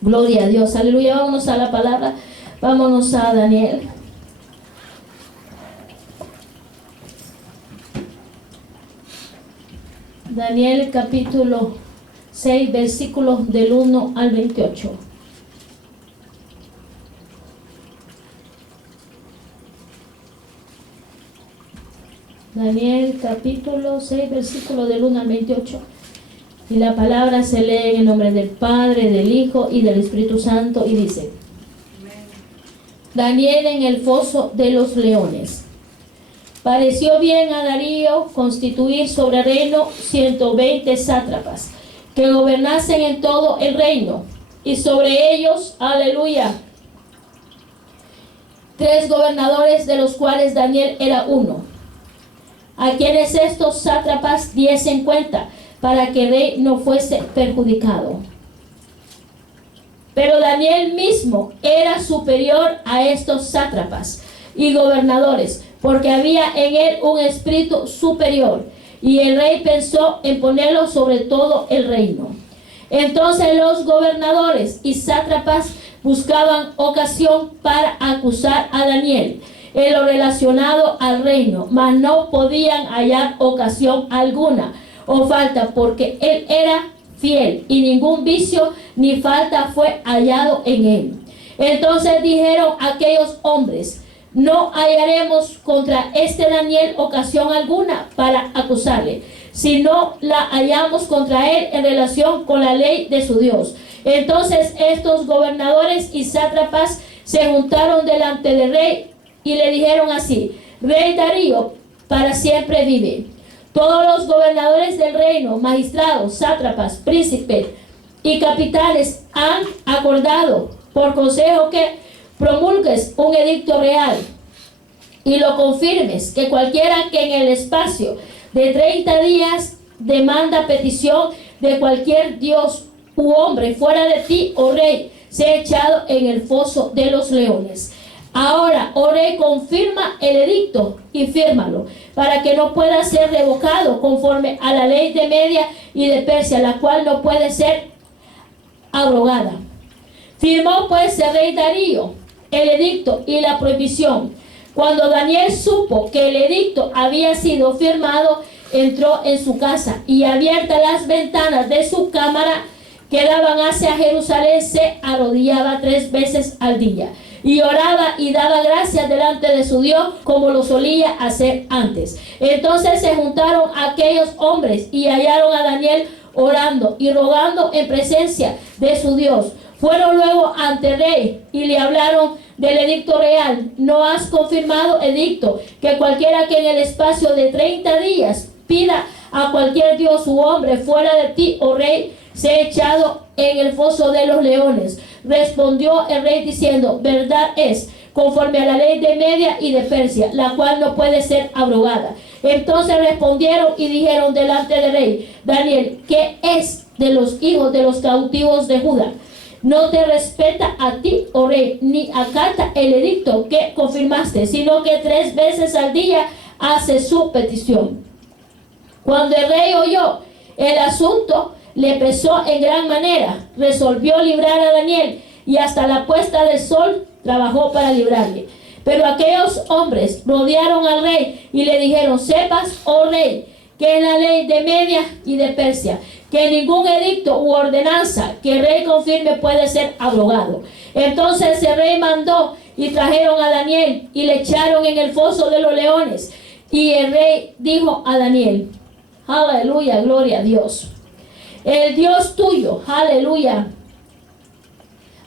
Gloria a Dios, aleluya. Vámonos a la palabra, vámonos a Daniel. Daniel capítulo 6, versículos del 1 al 28. Daniel capítulo 6, versículo del 1 al 28. Y la palabra se lee en el nombre del Padre, del Hijo y del Espíritu Santo, y dice: Daniel en el foso de los leones. Pareció bien a Darío constituir sobre el reino 120 sátrapas, que gobernasen en todo el reino, y sobre ellos, aleluya, 3 gobernadores, de los cuales Daniel era uno, a quienes estos sátrapas diesen cuenta, para que el rey no fuese perjudicado. Pero Daniel mismo era superior a estos sátrapas y gobernadores, porque había en él un espíritu superior, y el rey pensó en ponerlo sobre todo el reino. Entonces los gobernadores y sátrapas buscaban ocasión para acusar a Daniel en lo relacionado al reino, mas no podían hallar ocasión alguna o falta, porque él era fiel y ningún vicio ni falta fue hallado en él. Entonces dijeron aquellos hombres: no hallaremos contra este Daniel ocasión alguna para acusarle, si no la hallamos contra él en relación con la ley de su Dios. Entonces estos gobernadores y sátrapas se juntaron delante del rey y le dijeron así: Rey Darío, para siempre vive. Todos los gobernadores del reino, magistrados, sátrapas, príncipes y capitanes han acordado por consejo que promulgues un edicto real y lo confirmes, que cualquiera que en el espacio de 30 días demanda petición de cualquier dios u hombre fuera de ti, oh rey, sea echado en el foso de los leones. Ahora, oh rey, confirma el edicto y fírmalo, para que no pueda ser revocado conforme a la ley de Media y de Persia, la cual no puede ser abrogada. Firmó pues el rey Darío el edicto y la prohibición. Cuando Daniel supo que el edicto había sido firmado, entró en su casa, y abiertas las ventanas de su cámara que daban hacia Jerusalén, se arrodillaba 3 veces al día y oraba y daba gracias delante de su Dios, como lo solía hacer antes. Entonces se juntaron aquellos hombres y hallaron a Daniel orando y rogando en presencia de su Dios. Fueron luego ante el rey y le hablaron del edicto real. ¿No has confirmado edicto que cualquiera que en el espacio de 30 días pida a cualquier dios u hombre fuera de ti, oh rey, sea echado en el foso de los leones? Respondió el rey diciendo: verdad es, conforme a la ley de Media y de Persia, la cual no puede ser abrogada. Entonces respondieron y dijeron delante del rey: Daniel, ¿qué es de los hijos de los cautivos de Judá? No te respeta a ti, oh rey, ni acata el edicto que confirmaste, sino que 3 veces al día hace su petición. Cuando el rey oyó el asunto, le pesó en gran manera. Resolvió librar a Daniel, y hasta la puesta del sol trabajó para librarle. Pero aquellos hombres rodearon al rey y le dijeron: sepas, oh rey, que en la ley de Media y de Persia, que ningún edicto u ordenanza que el rey confirme puede ser abrogado. Entonces el rey mandó y trajeron a Daniel y le echaron en el foso de los leones. Y el rey dijo a Daniel: aleluya, gloria a Dios. El Dios tuyo, aleluya,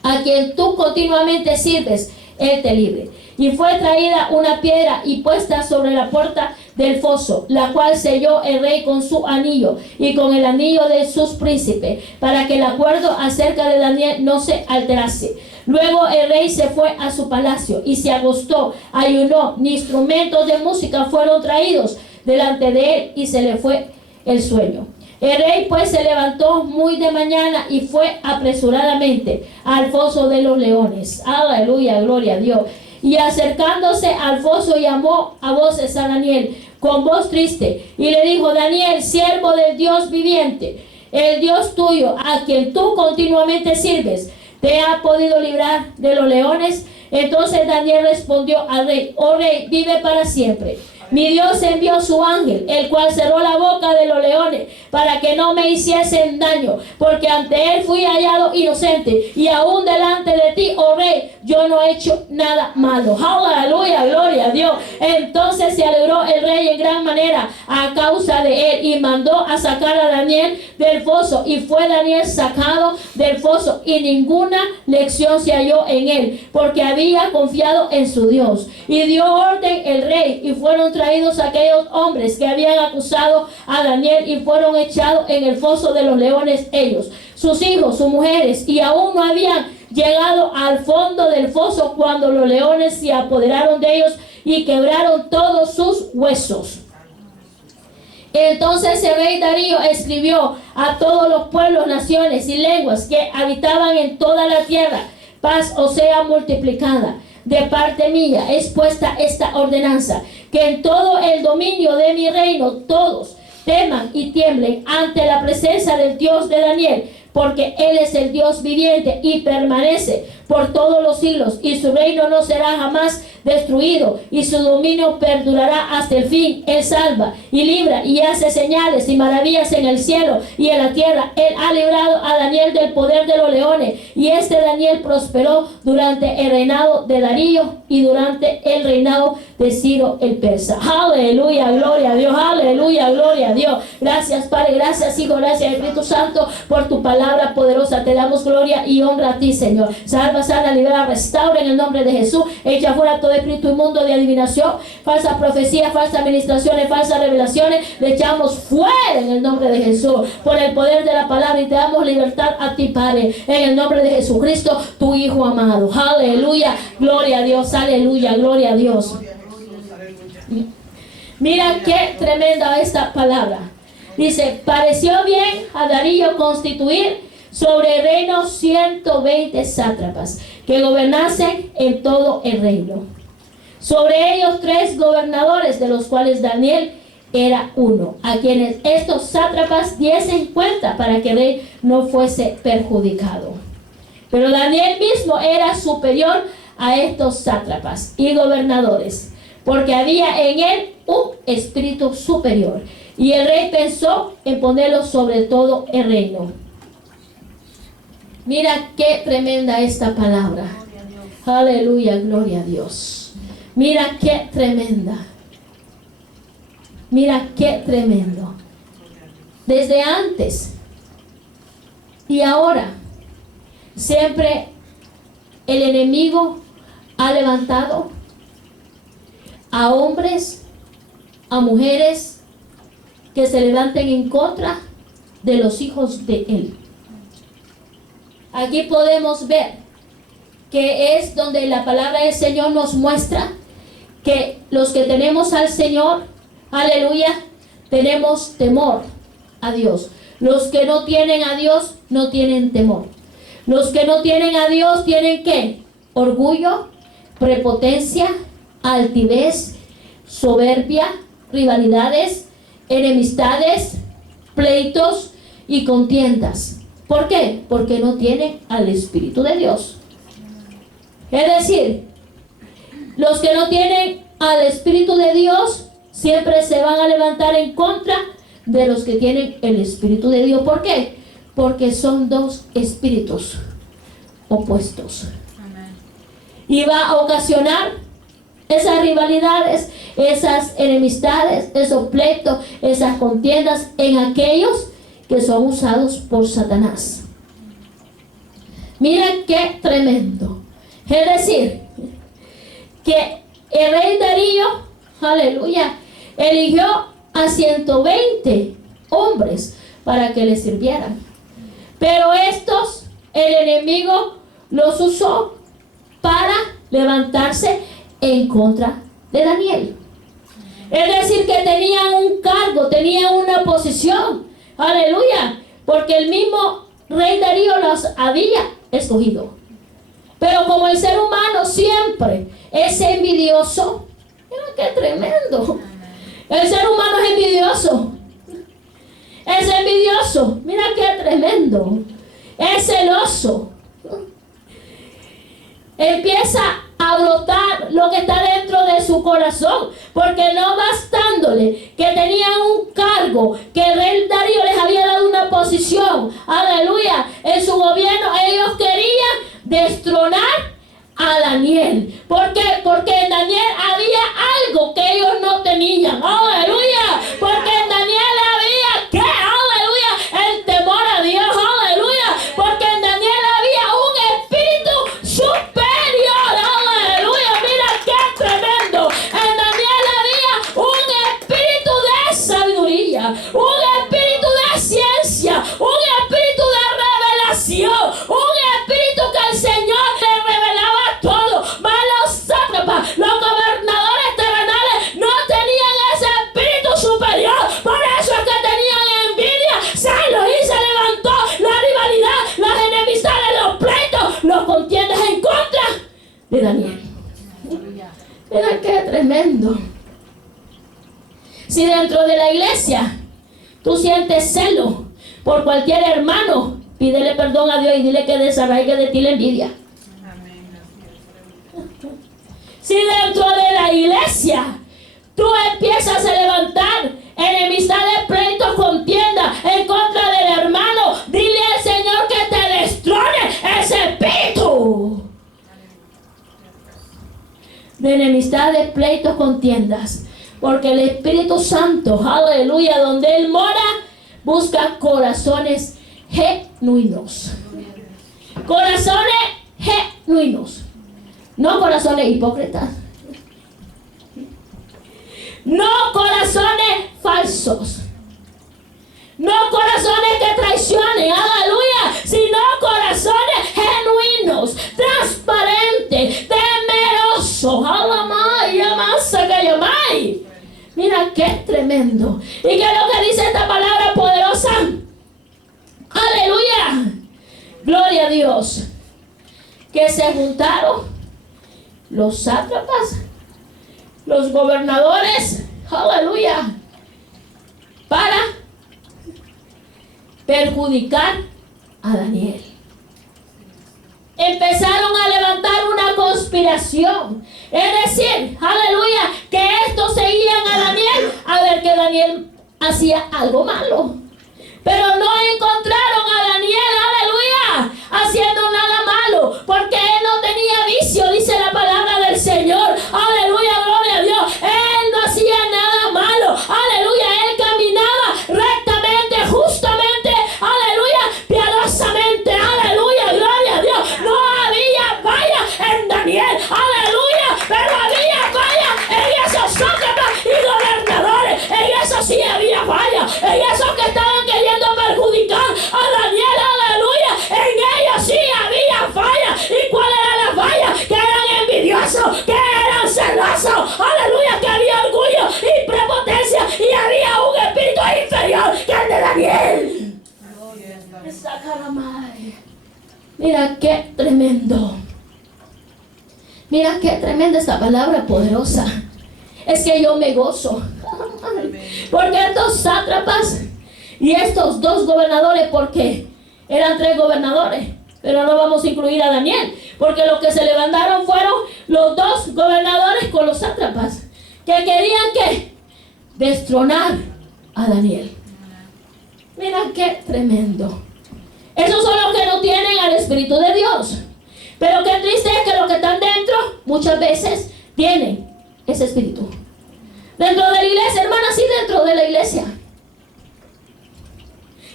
a quien tú continuamente sirves, él te libre. Y fue traída una piedra y puesta sobre la puerta del foso, la cual selló el rey con su anillo y con el anillo de sus príncipes, para que el acuerdo acerca de Daniel no se alterase. Luego el rey se fue a su palacio y se acostó, ayunó, ni instrumentos de música fueron traídos delante de él, y se le fue el sueño. El rey pues se levantó muy de mañana y fue apresuradamente al foso de los leones. Aleluya, gloria a Dios. Y acercándose al foso llamó a voces a Daniel con voz triste y le dijo: Daniel, siervo del Dios viviente, el Dios tuyo, a quien tú continuamente sirves, ¿Te ha podido librar de los leones? Entonces Daniel respondió al rey: oh rey, vive para siempre. Mi Dios envió su ángel, el cual cerró la boca de los leones para que no me hiciesen daño, porque ante él fui hallado inocente, y aún delante de ti, oh rey, yo no he hecho nada malo. Aleluya, gloria a Dios. Entonces se alegró el rey en gran manera a causa de él, y mandó a sacar a Daniel del foso, y fue Daniel sacado del foso, y ninguna lección se halló en él, porque había confiado en su Dios. Y dio orden el rey, y fueron traídos aquellos hombres que habían acusado a Daniel, y fueron echados en el foso de los leones ellos, sus hijos, sus mujeres, y aún no habían llegado al fondo del foso cuando los leones se apoderaron de ellos y quebraron todos sus huesos. Entonces el rey Darío escribió a todos los pueblos, naciones y lenguas que habitaban en toda la tierra: paz os sea multiplicada. De parte mía es puesta esta ordenanza, que en todo el dominio de mi reino todos teman y tiemblen ante la presencia del Dios de Daniel, porque Él es el Dios viviente y permanece por todos los siglos, y su reino no será jamás destruido, y su dominio perdurará hasta el fin. Él salva y libra y hace señales y maravillas en el cielo y en la tierra. Él ha librado a Daniel del poder de los leones, y este Daniel prosperó durante el reinado de Darío y durante el reinado de Ciro el persa. Aleluya, gloria a Dios. Aleluya, gloria a Dios. Gracias Padre, gracias Hijo, gracias Espíritu Santo por tu palabra poderosa. Te damos gloria y honra a ti, Señor. Salva, sana, libera, restaura en el nombre de Jesús. Echa fuera todo espíritu inmundo de adivinación, falsas profecías, falsas administraciones, falsas revelaciones. Le echamos fuera en el nombre de Jesús por el poder de la palabra, y te damos libertad a ti, Padre, en el nombre de Jesucristo, tu Hijo amado. Aleluya, gloria a Dios. Aleluya, gloria a Dios. Mira qué tremenda esta palabra. Dice: pareció bien a Darío constituir sobre el reino 120 sátrapas que gobernasen en todo el reino. Sobre ellos 3 gobernadores, de los cuales Daniel era uno, a quienes estos sátrapas diesen cuenta para que el rey no fuese perjudicado. Pero Daniel mismo era superior a estos sátrapas y gobernadores, porque había en él un espíritu superior, y el rey pensó en ponerlo sobre todo el reino. Mira qué tremenda esta palabra. Aleluya, gloria a Dios. Mira qué tremenda. Mira qué tremendo. Desde antes y ahora, siempre el enemigo ha levantado a hombres, a mujeres que se levanten en contra de los hijos de él. Aquí podemos ver que es donde la palabra del Señor nos muestra que los que tenemos al Señor, aleluya, tenemos temor a Dios. Los que no tienen a Dios no tienen temor. Los que no tienen a Dios tienen ¿qué? Orgullo, prepotencia, altivez, soberbia, rivalidades, enemistades, pleitos y contiendas. ¿Por qué? Porque no tienen al Espíritu de Dios. Es decir, los que no tienen al Espíritu de Dios siempre se van a levantar en contra de los que tienen el Espíritu de Dios. ¿Por qué? Porque son 2 espíritus opuestos. Amén. Y va a ocasionar esas rivalidades, esas enemistades, esos pleitos, esas contiendas en aquellos que son usados por Satanás. Mira qué tremendo. Es decir, que el rey Darío, aleluya, eligió a 120 hombres para que le sirvieran. Pero estos, el enemigo los usó para levantarse en contra de Daniel. Es decir, que tenían un cargo, tenían una posición. Aleluya, porque el mismo rey Darío los había escogido. Pero como el ser humano siempre es envidioso, mira qué tremendo. El ser humano es envidioso. Es envidioso, mira qué tremendo. Es celoso. empieza a brotar lo que está dentro de su corazón, porque no bastándole que tenían un cargo, que el rey Darío les había dado una posición, aleluya, en su gobierno, ellos querían destronar a Daniel. ¿Por qué? Porque en Daniel había algo que ellos no tenían, aleluya, porque en Daniel había, ¿qué? Aleluya, el temor a Dios, aleluya, porque en Daniel había un espíritu superior, aleluya, mira qué tremendo. En Daniel había un espíritu de sabiduría, un espíritu de ciencia, un espíritu de revelación, un espíritu que el Señor le revelaba todo. Mas los sátrapas, los gobernadores terrenales no tenían ese espíritu superior. Por eso es que tenían envidia, celos, y se levantó la rivalidad, las enemistades, los pleitos, los contiendas en contra de Daniel. Mira qué tremendo. Si dentro de la iglesia tú sientes celo por cualquier hermano, pídele perdón a Dios y dile que desarraigue de ti la envidia. Si dentro de la iglesia tú empiezas a levantar enemistades, pleitos, contienda en contra del hermano, dile al Señor que te destrone ese espíritu de enemistades, pleitos, contiendas. Porque el Espíritu Santo, aleluya, donde Él mora, busca corazones genuinos. Corazones genuinos. No corazones hipócritas. No corazones falsos. No corazones que traicionen, aleluya, sino corazones genuinos, transparentes, temerosos. Alamaya, masa que llamai. Mira qué tremendo. ¿Y qué es lo que dice esta palabra poderosa? Aleluya. Gloria a Dios. Que se juntaron los sátrapas, los gobernadores, aleluya, para perjudicar a Daniel. Empezaron a levantar una conspiración. Es decir, aleluya, que estos seguían a Daniel a ver que Daniel hacía algo malo. Pero no encontraron a Daniel, aleluya, haciendo nada malo, porque él no tenía vicio, dice la palabra del Señor. Aleluya, gloria a Dios. Él no hacía nada malo. Aleluya, él caminaba rectamente, justamente, aleluya, piadosamente. Aleluya, gloria a Dios. No había falla en Daniel, aleluya, pero había falla en esos sátrapas y gobernadores. En eso sí había falla, en esos que estaban queriendo perjudicar a Daniel, aleluya, en ellos sí había falla. ¿Y cuál era la falla? Que eran envidiosos, que eran celosos, aleluya, que había orgullo y prepotencia, y había un espíritu inferior que el de Daniel. Mira qué tremendo. Mira qué tremenda esta palabra poderosa. Es que yo me gozo. Porque estos sátrapas y estos dos gobernadores, porque eran 3 gobernadores, pero no vamos a incluir a Daniel, porque los que se levantaron fueron los 2 gobernadores con los sátrapas, que querían que destronar a Daniel. Mira qué tremendo. Esos son los que no tienen al Espíritu de Dios. Pero qué triste es que los que están dentro muchas veces tienen ese espíritu. Dentro de la iglesia, hermana, sí, dentro de la iglesia.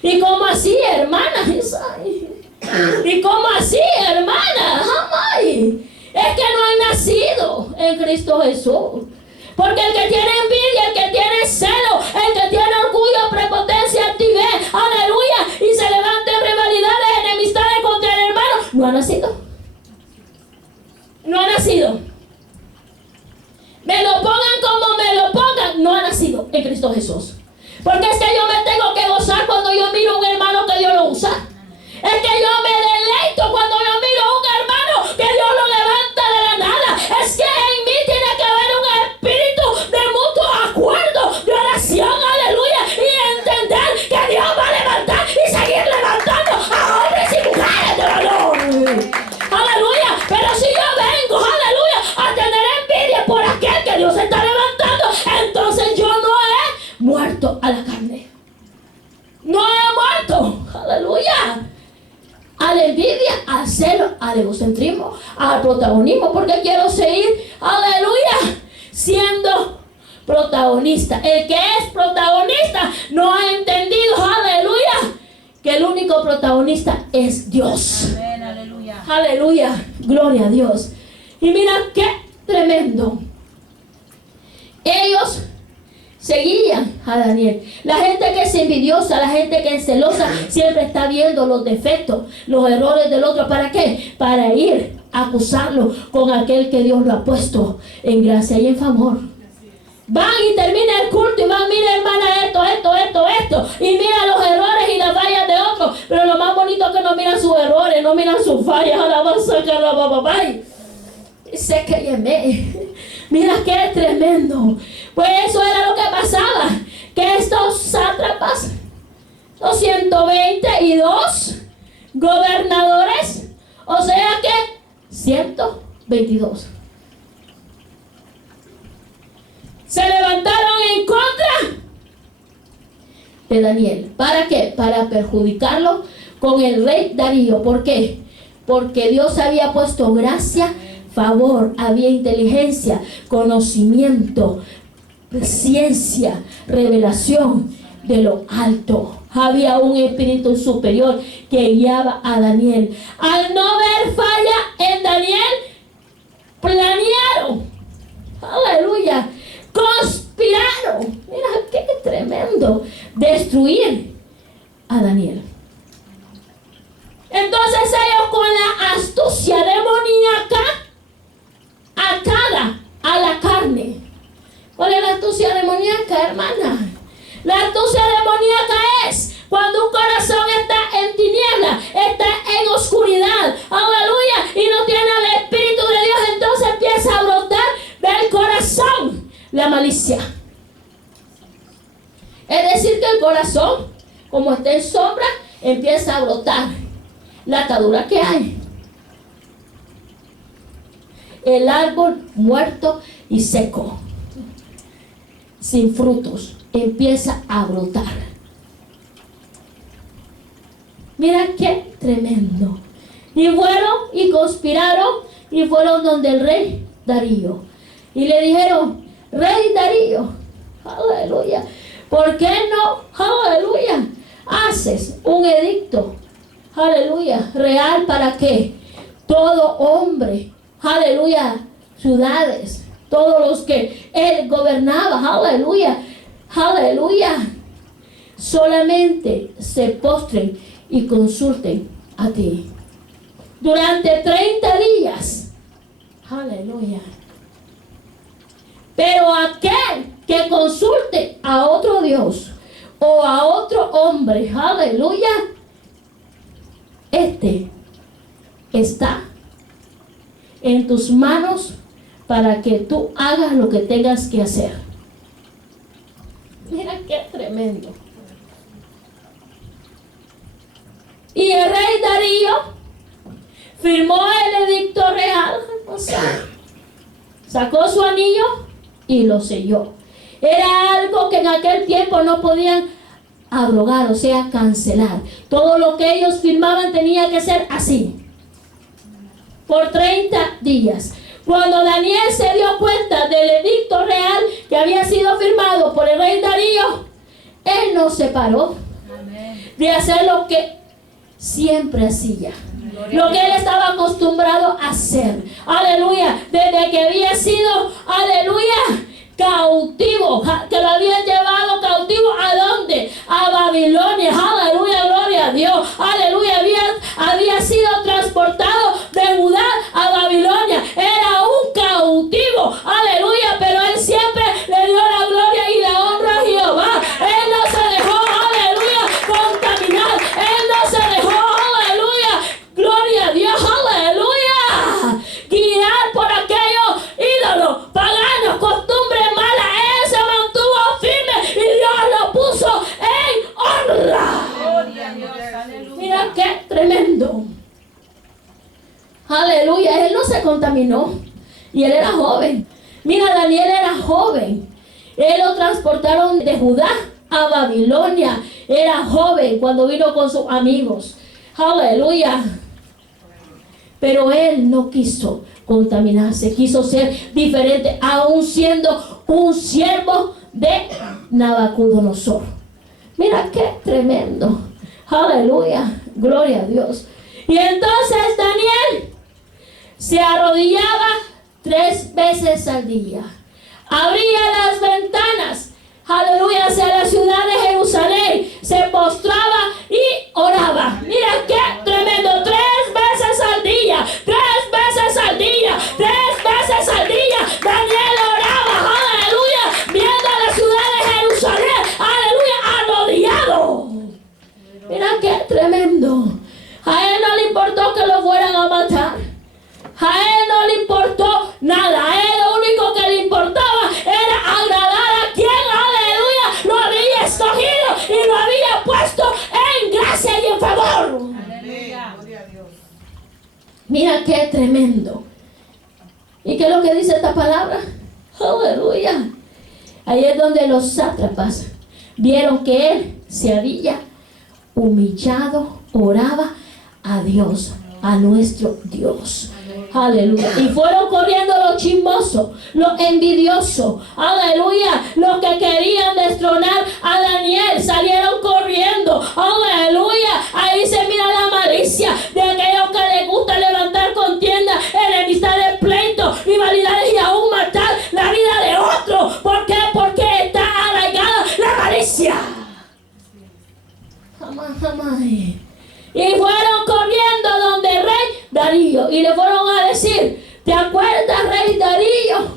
¿Y cómo así, hermana? ¿Y cómo así, hermana? Jamás. Es que no han nacido en Cristo Jesús. Porque el que tiene envidia, el que tiene celo, el que tiene orgullo, prepotencia, altivez, aleluya, y se levanta en rivalidades, enemistades contra el hermano, no ha nacido. No ha nacido. Me lo pongan como me lo pongan, no ha nacido en Cristo Jesús. Porque es que yo me tengo que gozar cuando yo miro a un hermano que Dios lo usa. Es que yo me deleito cuando yo miro a un hermano que Dios lo levanta de la nada. Es que en mí tiene que haber un espíritu de mutuo acuerdo, de oración, aleluya, y entender que Dios va a levantar y seguir levantando a hombres y mujeres de valor. Aleluya. Pero si yo al celo, al egocentrismo, al protagonismo, porque quiero seguir, aleluya, siendo protagonista. El que es protagonista no ha entendido, aleluya, que el único protagonista es Dios. Amén, aleluya. Aleluya, gloria a Dios. Y mira qué tremendo. Ellos seguían a Daniel. La gente que es envidiosa, la gente que es celosa, siempre está viendo los defectos, los errores del otro. ¿Para qué? Para ir a acusarlo con aquel que Dios lo ha puesto en gracia y en favor. Van y termina el culto y van, mira hermana, esto, y mira los errores y las fallas de otros. Pero lo más bonito es que no miran sus errores, no miran sus fallas. Alabanza, sé que llamé. Mira qué tremendo. Pues eso era lo que pasaba, que estos sátrapas, los 122 gobernadores, o sea que 122, se levantaron en contra de Daniel. ¿Para qué? Para perjudicarlo con el rey Darío. ¿Por qué? Porque Dios había puesto gracia, favor, había inteligencia, conocimiento, ciencia, revelación de lo alto. Había un espíritu superior que guiaba a Daniel. Al no ver falla en Daniel, planearon, aleluya, conspiraron, mira qué tremendo, destruir a Daniel. Entonces ellos, con la astucia demoníaca, atada a la carne. ¿Cuál es la astucia demoníaca, hermana? La astucia demoníaca es cuando un corazón está en tiniebla, está en oscuridad, aleluya, y no tiene el Espíritu de Dios, entonces empieza a brotar del corazón la malicia. Es decir, que el corazón, como está en sombra, empieza a brotar la atadura que hay. El árbol muerto y seco, sin frutos, empieza a brotar. Mira qué tremendo. Y fueron y conspiraron y fueron donde el rey Darío. Y le dijeron, rey Darío, aleluya, ¿por qué no, aleluya, haces un edicto, aleluya, real para que todo hombre, aleluya, ciudades, todos los que él gobernaba, aleluya, aleluya, solamente se postren y consulten a ti durante 30 días, aleluya. Pero aquel que consulte a otro Dios o a otro hombre, aleluya, este está en tus manos para que tú hagas lo que tengas que hacer. Mira qué tremendo. Y el rey Darío firmó el edicto real, o sea, sacó su anillo y lo selló. Era algo que en aquel tiempo no podían abrogar, o sea, cancelar. Todo lo que ellos firmaban tenía que ser así, por 30 días. Cuando Daniel se dio cuenta del edicto real que había sido firmado por el rey Darío, él no se paró de hacer lo que siempre hacía, lo que él estaba acostumbrado a hacer, aleluya, desde que había sido, aleluya, cautivo, que lo habían llevado cautivo. ¿A dónde? A Babilonia, aleluya, gloria a Dios, aleluya. Había sido transportado de Judá a Babilonia, era un cautivo, aleluya, pero él siempre le dio la gloria y la honra a Jehová. Él no se dejó, aleluya, contaminar, él no se dejó, aleluya, gloria a Dios, aleluya, guiar por aquellos ídolos paganos, costumbres malas. Él se mantuvo firme y Dios lo puso en honra. Gloria a Dios, aleluya. Mira qué tremendo, aleluya. Él no se contaminó y él era joven. Mira, Daniel era joven. Él lo transportaron de Judá a Babilonia. Era joven cuando vino con sus amigos, aleluya. Pero él no quiso contaminarse, quiso ser diferente, aún siendo un siervo de Nabucodonosor. Mira qué tremendo. Aleluya, gloria a Dios. Y entonces Daniel se arrodillaba 3 veces al día. Abría las ventanas, aleluya, hacia la ciudad de Jerusalén. Se postraba y oraba. Mira qué tremendo. 3 veces al día. 3 veces al día. 3 veces al día. Daniel oraba, aleluya, viendo la ciudad de Jerusalén, aleluya, arrodillado. Mira qué tremendo. A él no le importó que lo fueran a matar. A él no le importó nada. A él lo único que le importaba era agradar a quien, aleluya, lo había escogido y lo había puesto en gracia y en favor. Aleluya. Mira qué tremendo. ¿Y qué es lo que dice esta palabra? Aleluya. Ahí es donde los sátrapas vieron que él se había humillado, oraba a Dios, a nuestro Dios. Aleluya. Y fueron corriendo los chismosos, los envidiosos, aleluya, los que querían destronar a Daniel, salieron corriendo, aleluya. Ahí se mira la malicia de aquellos que les gusta levantar contienda, enemistades, pleitos, rivalidades y aún matar la vida de otro. ¿Por qué? Porque está arraigada la malicia. Jamás, jamás. Y fueron corriendo donde el rey Darío y le fueron a decir: ¿te acuerdas, rey Darío?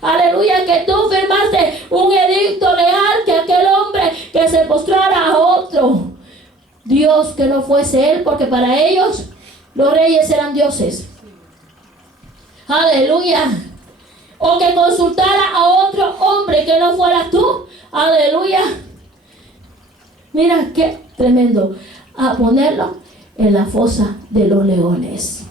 Aleluya, que tú firmaste un edicto legal que aquel hombre que se postrara a otro Dios que no fuese él, porque para ellos los reyes eran dioses. Aleluya. O que consultara a otro hombre que no fuera tú. Aleluya. Mira qué tremendo. A ponerlo en la fosa de los leones.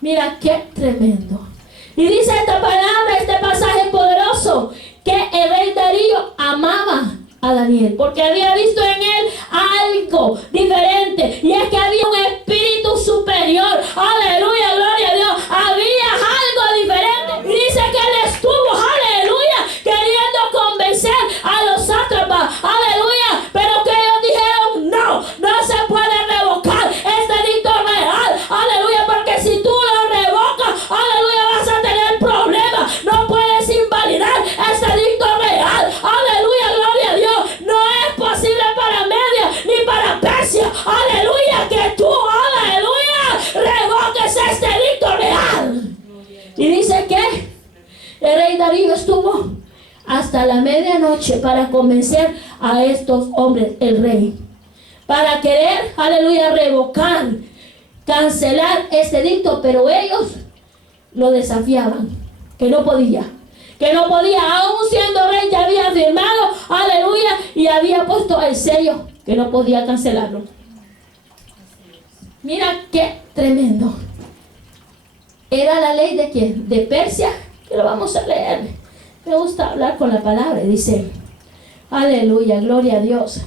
Mira qué tremendo. Y dice esta palabra, este pasaje poderoso, que el rey Darío amaba a Daniel porque había visto en él algo diferente, y es que había un espíritu superior. Aleluya, gloria a Dios. Había algo diferente. Y dice que él estuvo, aleluya, queriendo convencer a los sátrapas, aleluya, pero que ellos dijeron: no se puede revocar este edicto real, aleluya, porque si tú lo revocas, aleluya, vas a tener problemas. No puedes invalidar este edicto real, aleluya, gloria a Dios. No es posible para Media ni para Persia, aleluya, que tú, aleluya, revoques este edicto real. Y dice que el rey Darío estuvo hasta la medianoche para convencer a estos hombres, el rey, para querer, aleluya, revocar, cancelar este edicto, pero ellos lo desafiaban, que no podía, aún siendo rey ya había firmado, aleluya, y había puesto el sello, que no podía cancelarlo. Mira qué tremendo. Era la ley de quién, de Persia, que lo vamos a leer. Me gusta hablar con la palabra, dice, aleluya, gloria a Dios.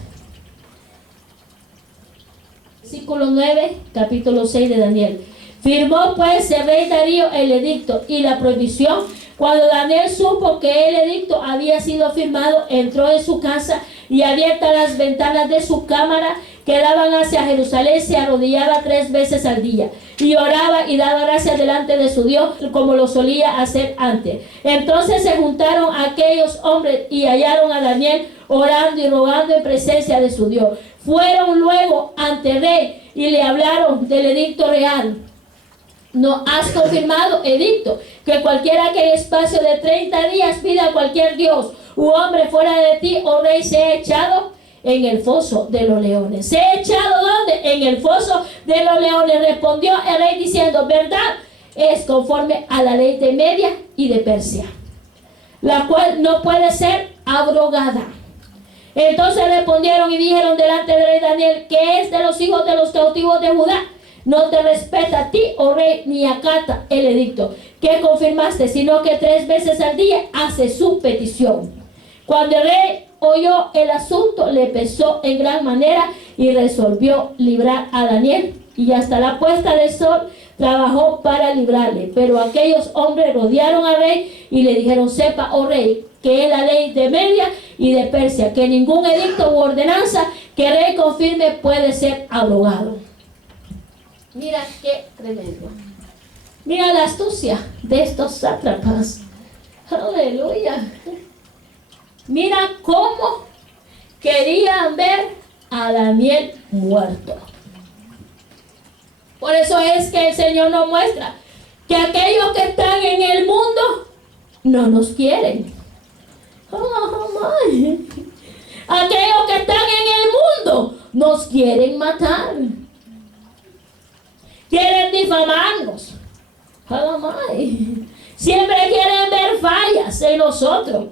Versículo 9, capítulo 6 de Daniel. Firmó pues el rey Darío el edicto y la prohibición. Cuando Daniel supo que el edicto había sido firmado, entró en su casa y abiertas las ventanas de su cámara que daban hacia Jerusalén, se arrodillaba 3 veces al día y oraba y daba gracias delante de su Dios, como lo solía hacer antes. Entonces se juntaron aquellos hombres y hallaron a Daniel orando y rogando en presencia de su Dios. Fueron luego ante el rey y le hablaron del edicto real. ¿No has confirmado edicto que cualquiera que en espacio de 30 días pida a cualquier dios u hombre fuera de ti, oh rey, sea echado en el foso de los leones? ¿Sea echado dónde? En el foso de los leones. Respondió el rey diciendo: verdad es conforme a la ley de Media y de Persia, la cual no puede ser abrogada. Entonces respondieron y dijeron delante del rey Daniel: que es de los hijos de los cautivos de Judá, no te respeta a ti, oh rey, ni acata el edicto que confirmaste, sino que 3 veces al día hace su petición. Cuando el rey oyó el asunto, le pesó en gran manera y resolvió librar a Daniel, y hasta la puesta del sol trabajó para librarle. Pero aquellos hombres rodearon al rey y le dijeron: sepa, oh rey, que es la ley de Media y de Persia, que ningún edicto u ordenanza que el rey confirme puede ser abrogado. Mira qué tremendo. Mira la astucia de estos sátrapas. Aleluya. Mira cómo querían ver a Daniel muerto. Por eso es que el Señor nos muestra que aquellos que están en el mundo no nos quieren. Aquellos que están en el mundo nos quieren matar. Quieren difamarnos. Siempre quieren ver fallas en nosotros.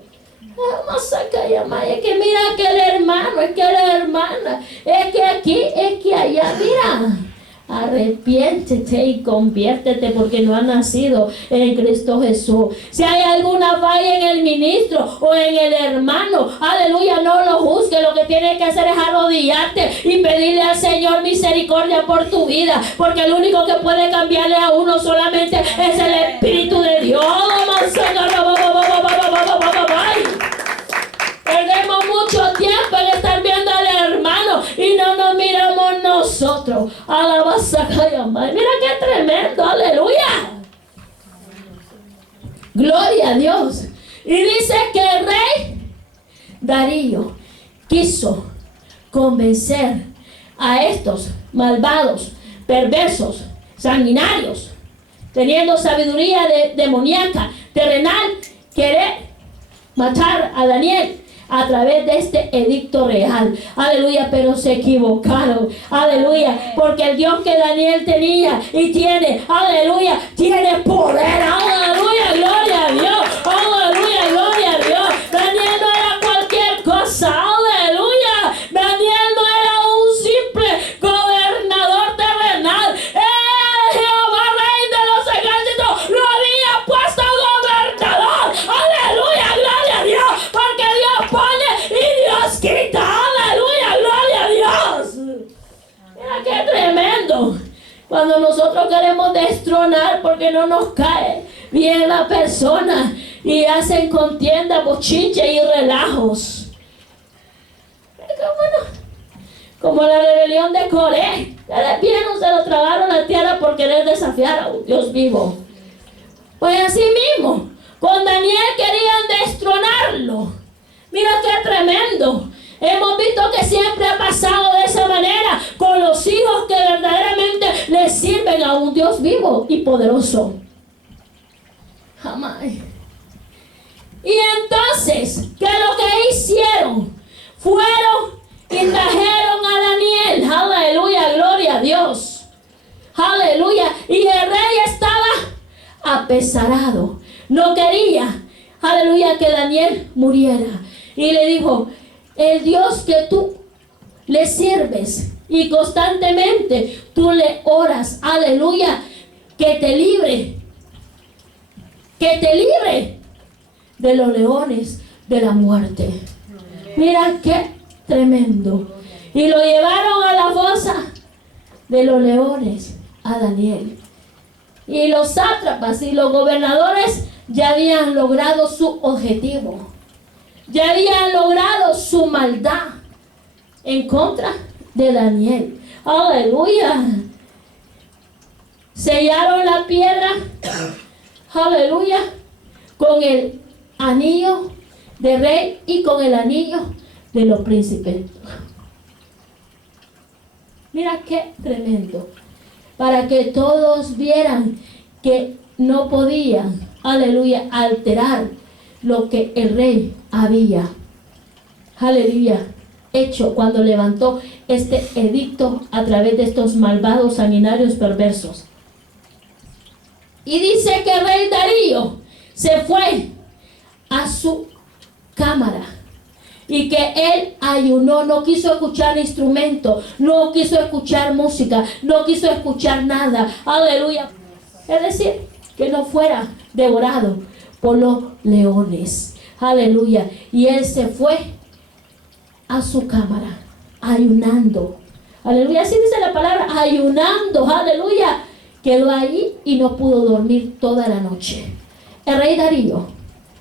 Es que mira que el hermano, es que la hermana, es que aquí, es que allá, mira. Arrepiéntete y conviértete, porque no has nacido en Cristo Jesús. Si hay alguna falla en el ministro o en el hermano, aleluya, no lo juzgue. Lo que tienes que hacer es arrodillarte y pedirle al Señor misericordia por tu vida, porque el único que puede cambiarle a uno solamente es el Espíritu de Dios. Perdemos mucho tiempo en estar viendo al hermano y no nos miramos nosotros. Alabanza, mira qué tremendo, aleluya. Gloria a Dios. Y dice que el rey Darío quiso convencer a estos malvados, perversos, sanguinarios, teniendo sabiduría demoníaca, terrenal, querer matar a Daniel a través de este edicto real. Aleluya, pero se equivocaron. Aleluya, porque el Dios que Daniel tenía y tiene, aleluya, tiene poder. Aleluya, gloria a Dios. Aleluya, gloria a Dios. Daniel no era cualquier cosa. Aleluya, Daniel no era un simple gobernador terrenal. Jehová, rey de los ejércitos, lo había puesto gobernador. Aleluya, gloria a Dios, porque Dios pone y Dios quita. Aleluya, gloria a Dios. Mira qué tremendo. Cuando nosotros queremos destronar porque no nos cae bien la persona y hacen contienda, bochinche y relajos. Como la rebelión de Coré. El vieron, se lo tragaron la tierra por querer desafiar a un Dios vivo. Pues así mismo, con Daniel querían destronarlo. Mira qué tremendo. Hemos visto que siempre ha pasado de esa manera con los hijos que verdaderamente le sirven a un Dios vivo y poderoso. Jamás. Y entonces, ¿qué es lo que hicieron? Fueron y trajeron a Daniel. Aleluya, gloria a Dios. Aleluya. Y el rey estaba apesarado. No quería, aleluya, que Daniel muriera. Y le dijo: el Dios que tú le sirves y constantemente tú le oras, aleluya, que te libre de los leones de la muerte. Mira qué tremendo. Y lo llevaron a la fosa de los leones a Daniel. Y los sátrapas y los gobernadores ya habían logrado su objetivo. Ya habían logrado su maldad en contra de Daniel. Aleluya. Sellaron la piedra, aleluya, con el anillo de rey y con el anillo de los príncipes. Mira qué tremendo. Para que todos vieran que no podían, aleluya, alterar lo que el rey había, aleluya, hecho cuando levantó este edicto a través de estos malvados, sanguinarios, perversos. Y dice que el rey Darío se fue a su cámara y que él ayunó, no quiso escuchar instrumentos, no quiso escuchar música, no quiso escuchar nada, aleluya. Es decir, que no fuera devorado por los leones, aleluya. Y él se fue a su cámara ayunando, aleluya. Así dice la palabra, ayunando, aleluya. quedó allí y no pudo dormir toda la noche. El rey Darío,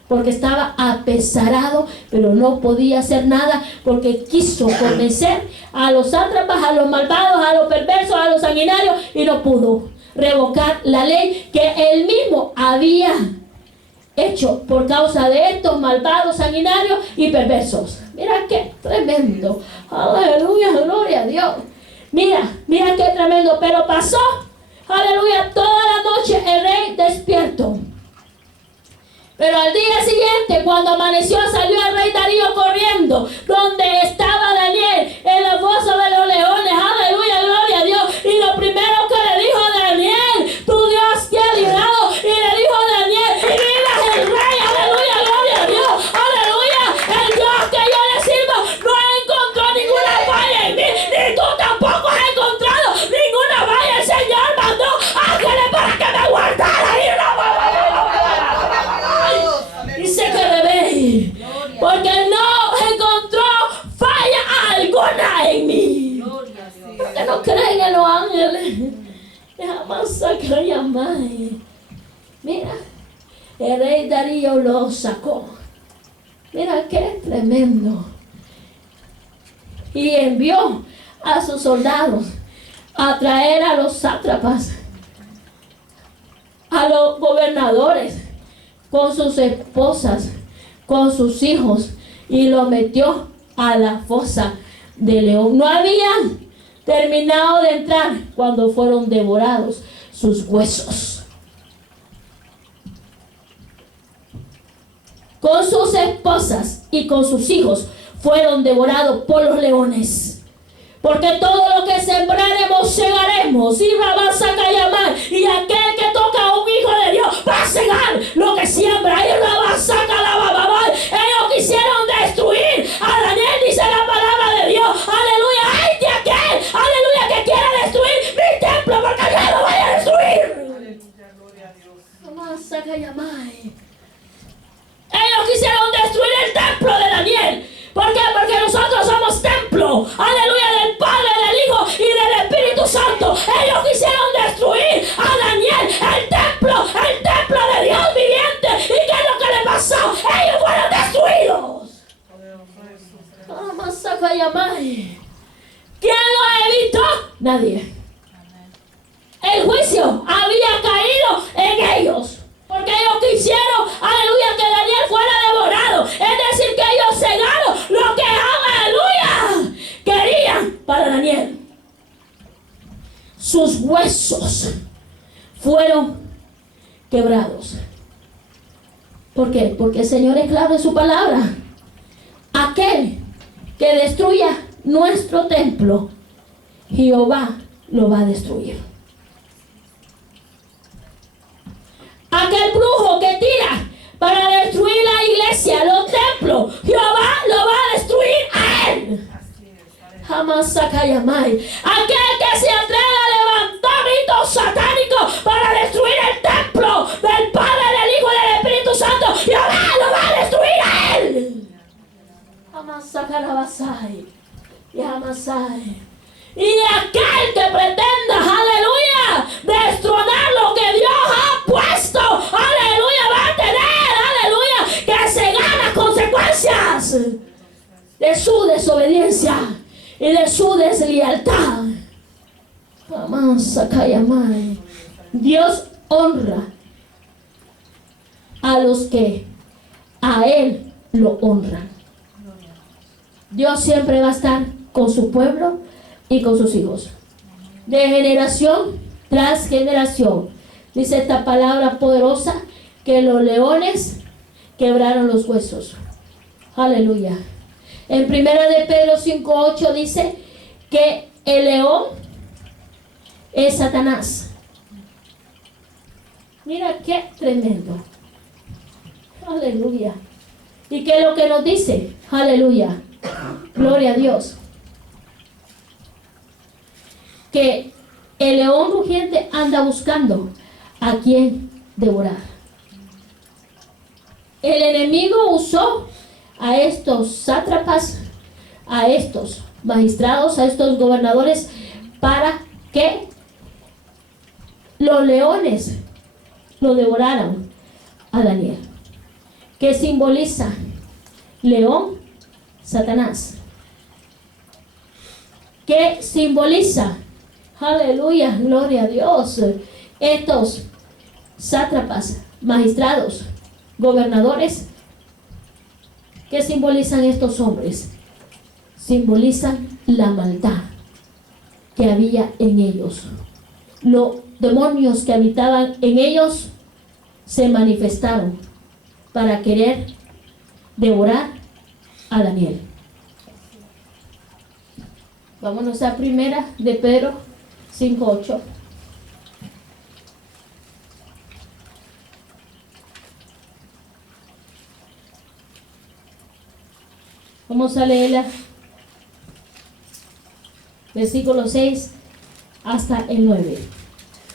porque estaba apesarado, pero no podía hacer nada, porque quiso convencer a los sátrapas, a los malvados, a los perversos, a los sanguinarios, y no pudo revocar la ley que él mismo había hecho por causa de estos malvados, sanguinarios y perversos. Mira qué tremendo. Aleluya, gloria a Dios. Mira qué tremendo. Pero pasó, aleluya, toda la noche el rey despierto. Pero al día siguiente, cuando amaneció, salió el rey Darío corriendo, donde estaba Daniel, en la fosa de los leones. Aleluya, gloria a Dios. Y lo primero que le dijo a Daniel: tu Dios te ha librado. Y le dijo a Daniel: viva el rey. Aleluya, gloria a Dios. Aleluya. El Dios que yo le sirvo no encontró ninguna falla en mí, ni tú tampoco has encontrado ninguna falla. El Señor mandó ángeles para que me guardaran. Dice que rebelde, porque no encontró falla alguna en mí. Porque no creen en los ángeles. Jamás sacaría más. Mira, el rey Darío lo sacó. Mira qué tremendo. Y envió a sus soldados a traer a los sátrapas, a los gobernadores, con sus esposas, con sus hijos, y lo metió a la fosa de león. No habían terminado de entrar cuando fueron devorados sus huesos. Con sus esposas y con sus hijos fueron devorados por los leones. Porque todo lo que sembraremos, segaremos. Y Rabá saca llamar. Y aquel que toca a un hijo de Dios va a segar lo que siembra. Y Rabá saca la bababá. Ellos quisieron destruir a Daniel, dice la palabra de Dios. Aleluya. ¡Ay de aquel! Aleluya, que quiera destruir mi templo, porque yo lo voy a destruir. Aleluya, gloria a Dios. Rabá saca llamar. Ellos quisieron destruir el templo de Daniel. ¿Por qué? Porque nosotros somos templo, aleluya, del Padre, del Hijo y del Espíritu Santo. Ellos quisieron destruir a Daniel, el templo de Dios viviente. ¿Y qué es lo que le pasó? Ellos fueron destruidos. ¿Quién lo evitó? Nadie. El juicio había caído en ellos. Porque ellos quisieron, aleluya, que Daniel fuera devorado. Es decir, que ellos cegaron lo que, aleluya, querían para Daniel. Sus huesos fueron quebrados. ¿Por qué? Porque el Señor es claro en su palabra. Aquel que destruya nuestro templo, Jehová lo va a destruir. Aquel brujo que tira para destruir la iglesia, los templos, Jehová lo va a destruir a él. Jamás saca llamar. Aquel que se atreve a levantar ritos satánicos para destruir el templo del Padre, del Hijo y del Espíritu Santo, Jehová lo va a destruir a él. Jamás saca la basai. Y jamás hay. Y aquel que pretenda, aleluya, destronar lo que Dios ha puesto, aleluya, va a tener, aleluya, que se gana consecuencias de su desobediencia y de su deslealtad. Dios honra a los que a Él lo honran. Dios siempre va a estar con su pueblo y con sus hijos, de generación tras generación. Dice esta palabra poderosa que los leones quebraron los huesos. Aleluya. En 1 de Pedro 5:8 dice que el león es Satanás. Mira qué tremendo. Aleluya. ¿Y qué es lo que nos dice? Aleluya. Gloria a Dios. Que el león rugiente anda buscando a quien devorar. El enemigo usó a estos sátrapas, a estos magistrados, a estos gobernadores, para que los leones lo devoraron a Daniel. ¿Qué simboliza? León, Satanás. ¿Qué simboliza? Aleluya, gloria a Dios. Estos sátrapas, magistrados, gobernadores, ¿qué simbolizan estos hombres? Simbolizan la maldad que había en ellos. Los demonios que habitaban en ellos se manifestaron para querer devorar a Daniel. Vámonos a primera de Pedro 5:8. Vamos a leerla. Versículo 6 hasta el 9.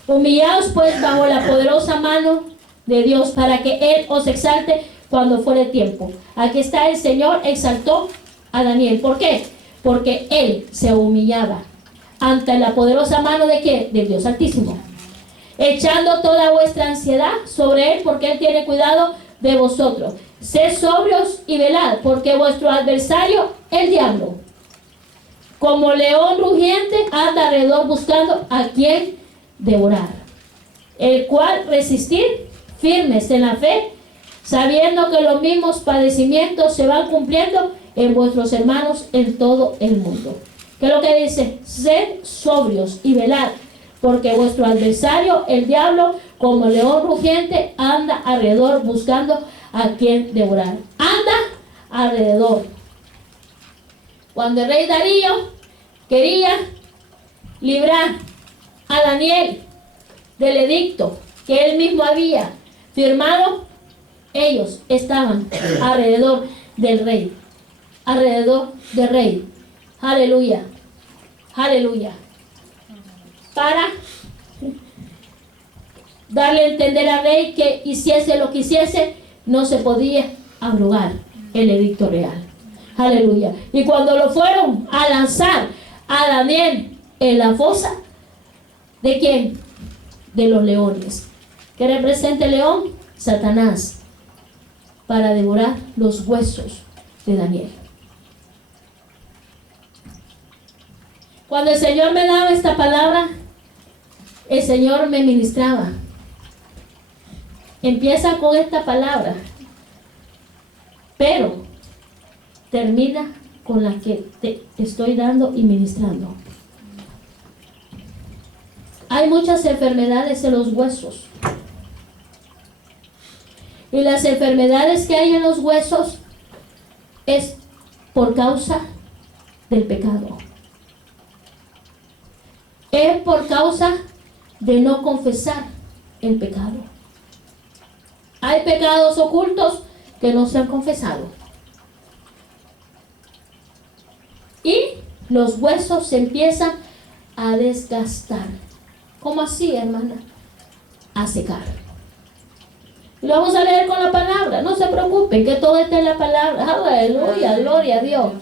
Humillaos pues bajo la poderosa mano de Dios para que Él os exalte cuando fuere tiempo. Aquí está, el Señor exaltó a Daniel. ¿Por qué? Porque Él se humillaba ante la poderosa mano de ¿qué? Del Dios Altísimo. Echando toda vuestra ansiedad sobre Él, porque Él tiene cuidado de vosotros. Sed sobrios y velad, porque vuestro adversario, el diablo, como león rugiente, anda alrededor buscando a quien devorar, el cual resistir firmes en la fe, sabiendo que los mismos padecimientos se van cumpliendo en vuestros hermanos en todo el mundo. ¿Qué es lo que dice? Sed sobrios y velad, porque vuestro adversario, el diablo, como león rugiente, anda alrededor buscando a quien devorar. Anda alrededor. Cuando el rey Darío quería librar a Daniel del edicto que él mismo había firmado, ellos estaban alrededor del rey. Alrededor del rey. Aleluya. Aleluya. Para darle a entender al rey que hiciese lo que hiciese, no se podía abrogar el edicto real. Aleluya. Y cuando lo fueron a lanzar a Daniel en la fosa, ¿de quién? De los leones. ¿Qué representa el león? Satanás, para devorar los huesos de Daniel. Cuando el Señor me daba esta palabra, el Señor me ministraba. Empieza con esta palabra, pero termina con la que te estoy dando y ministrando. Hay muchas enfermedades en los huesos. Y las enfermedades que hay en los huesos es por causa del pecado. Es por causa de no confesar el pecado. Hay pecados ocultos que no se han confesado. Y los huesos se empiezan a desgastar. ¿Cómo así, hermana? A secar. Y lo vamos a leer con la palabra. No se preocupen, que todo está en la palabra. Aleluya, gloria a Dios.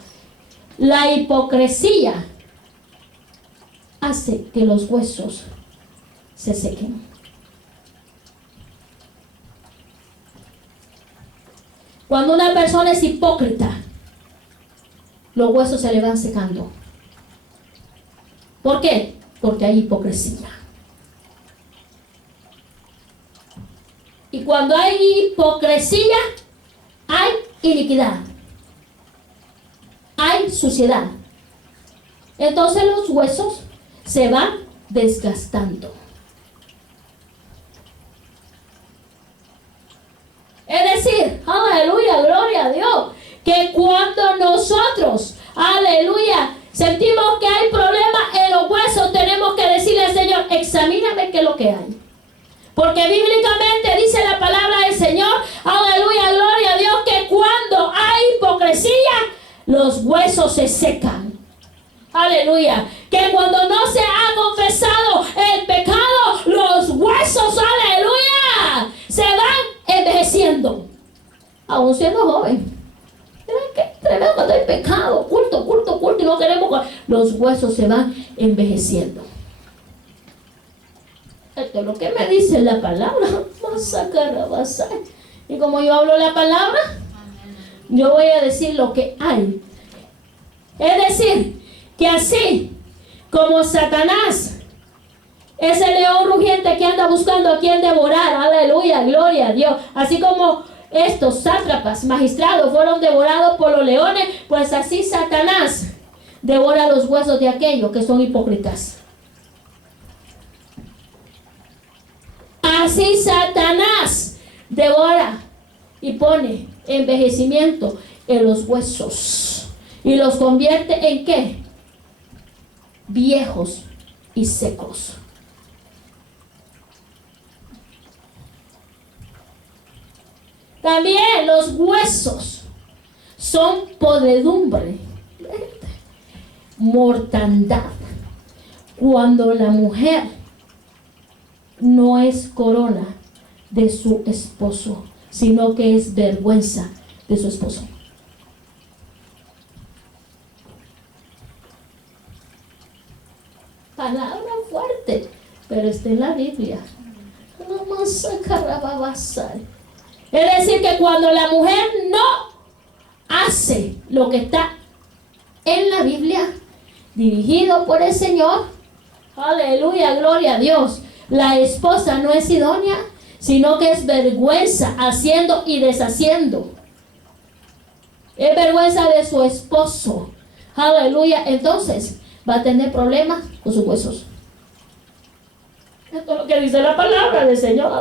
La hipocresía hace que los huesos se sequen. Cuando una persona es hipócrita, los huesos se le van secando. ¿Por qué? Porque hay hipocresía. Y cuando hay hipocresía, hay iniquidad, hay suciedad. Entonces los huesos se van desgastando. Es decir, aleluya, gloria a Dios, que cuando nosotros, aleluya, sentimos que hay problemas en los huesos, tenemos que decirle al Señor, examíname qué es lo que hay. Porque bíblicamente dice la palabra del Señor, aleluya, gloria a Dios, que cuando hay hipocresía, los huesos se secan. Aleluya. Que cuando no se ha confesado el pecado, los huesos, aleluya, se van envejeciendo. Aún siendo joven. Miren qué tremendo cuando hay pecado, culto, y no queremos. Los huesos se van envejeciendo. Esto es lo que me dice la palabra. Y como yo hablo la palabra, yo voy a decir lo que hay. Es decir, que así como Satanás, ese león rugiente que anda buscando a quien devorar, aleluya, gloria a Dios, así como estos sátrapas, magistrados fueron devorados por los leones, pues así Satanás devora los huesos de aquellos que son hipócritas. Así Satanás devora y pone envejecimiento en los huesos y los convierte en ¿qué? Viejos y secos. También los huesos son podredumbre, mortandad. Cuando la mujer no es corona de su esposo, sino que es vergüenza de su esposo. Palabra fuerte, pero está en la Biblia. Es decir, que cuando la mujer no hace lo que está en la Biblia, dirigido por el Señor, aleluya, gloria a Dios, la esposa no es idónea, sino que es vergüenza haciendo y deshaciendo. Es vergüenza de su esposo. Aleluya. Entonces va a tener problemas con sus huesos. Esto es lo que dice la palabra del Señor.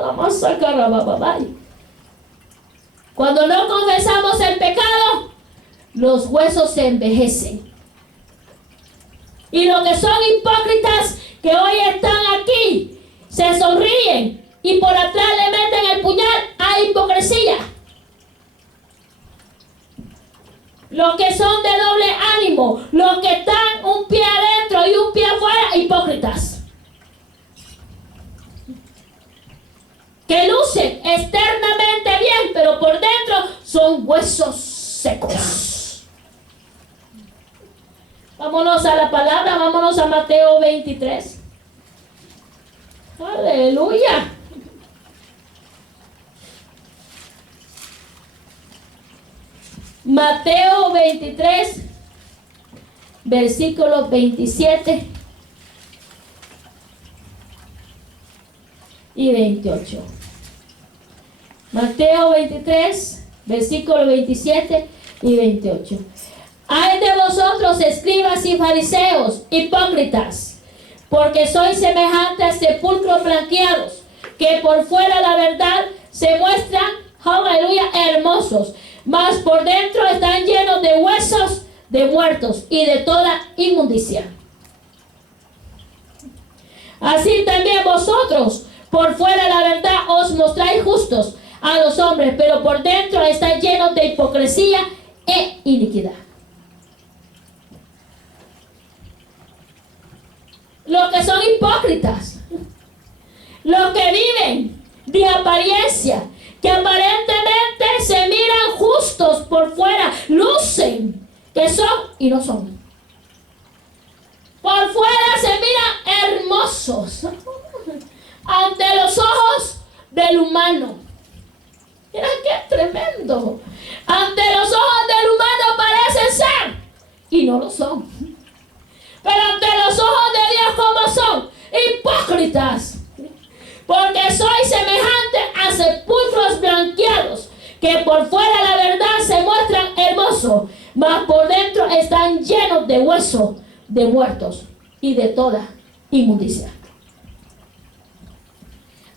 Cuando no confesamos el pecado, los huesos se envejecen. Y los que son hipócritas, que hoy están aquí, se sonríen y por atrás le meten el puñal a hipocresía. Los que son de doble ánimo, los que están un pie adentro y un pie afuera, hipócritas. Que lucen externamente bien, pero por dentro son huesos secos. Vámonos a la palabra, vámonos a Mateo 23. Aleluya. Mateo 23, versículos 27 y 28. Mateo 23, versículos 27 y 28. Ay de vosotros, escribas y fariseos, hipócritas, porque sois semejantes a sepulcros blanqueados, que por fuera la verdad se muestran, aleluya, hermosos, mas por dentro están llenos de huesos de muertos y de toda inmundicia. Así también vosotros, por fuera la verdad os mostráis justos a los hombres, pero por dentro están llenos de hipocresía e iniquidad. Los que son hipócritas, los que viven de apariencia, que aparentemente se miran justos por fuera, lucen que son y no son. Por fuera se miran hermosos ante los ojos del humano. Mira qué tremendo. Ante los ojos del humano parecen ser y no lo son. Pero ante los ojos de Dios, ¿cómo son? Hipócritas. Porque sois semejantes a sepulcros blanqueados, que por fuera la verdad se muestran hermosos, mas por dentro están llenos de huesos de muertos y de toda inmundicia.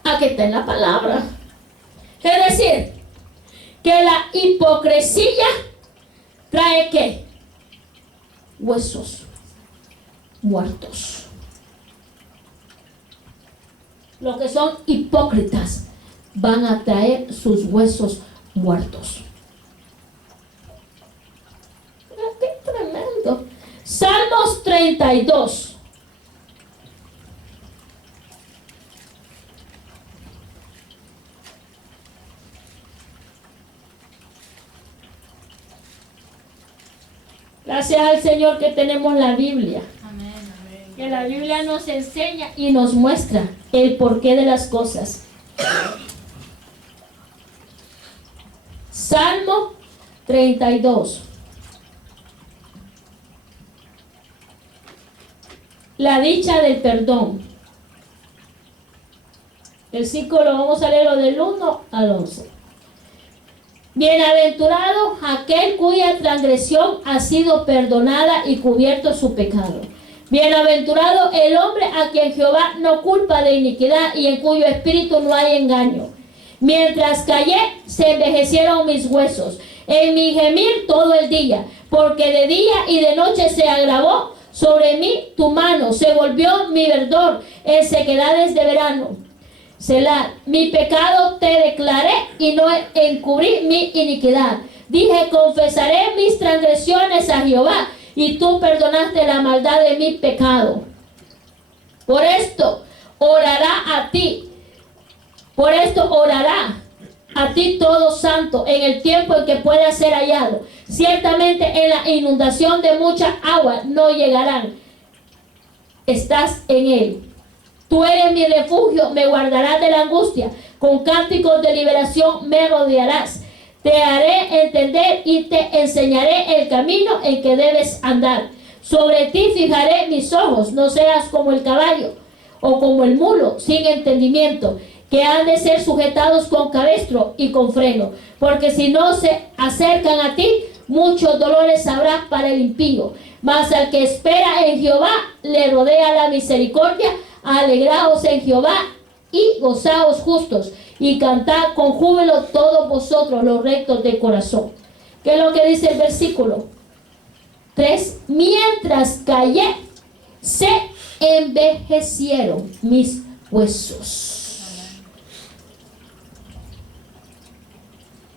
Aquí está en la palabra. Es decir, que la hipocresía trae ¿qué? Huesos muertos. Los que son hipócritas van a traer sus huesos muertos. ¡Qué tremendo! Salmos 32. Gracias al Señor que tenemos la Biblia. Amén, amén. Que la Biblia nos enseña y nos muestra el porqué de las cosas. Salmo 32. La dicha del perdón. Versículo, vamos a leerlo del 1 al 11. Bienaventurado aquel cuya transgresión ha sido perdonada y cubierto su pecado. Bienaventurado el hombre a quien Jehová no culpa de iniquidad y en cuyo espíritu no hay engaño. Mientras callé, se envejecieron mis huesos, en mi gemir todo el día, porque de día y de noche se agravó sobre mí tu mano, se volvió mi verdor en sequedades de verano. Selah, mi pecado te declaré y no encubrí mi iniquidad. Dije, confesaré mis transgresiones a Jehová, y tú perdonaste la maldad de mi pecado. Por esto orará a ti todo santo en el tiempo en que pueda ser hallado. Ciertamente en la inundación de mucha agua no llegarán. Estás en él. Tú eres mi refugio, me guardarás de la angustia. Con cánticos de liberación me rodearás. Te haré entender y te enseñaré el camino en que debes andar. Sobre ti fijaré mis ojos, no seas como el caballo o como el mulo sin entendimiento, que han de ser sujetados con cabestro y con freno, porque si no se acercan a ti, muchos dolores habrá para el impío. Mas al que espera en Jehová, le rodea la misericordia. Alegraos en Jehová y gozaos justos, y cantad con júbilo todos vosotros los rectos de corazón. ¿Qué es lo que dice el versículo 3? Mientras callé, se envejecieron mis huesos.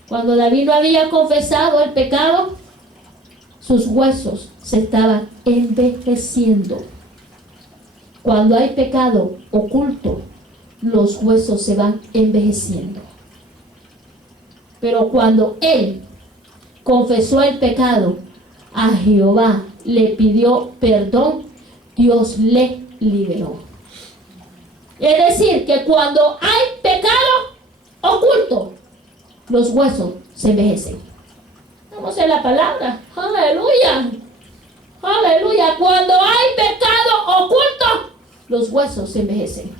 Cuando David no había confesado el pecado, sus huesos se estaban envejeciendo. Cuando hay pecado oculto, los huesos se van envejeciendo. Pero cuando él confesó el pecado a Jehová, le pidió perdón, Dios le liberó. Es decir, que cuando hay pecado oculto, los huesos se envejecen. Vamos a la palabra. Aleluya. Aleluya. Cuando hay pecado oculto, los huesos se envejecen.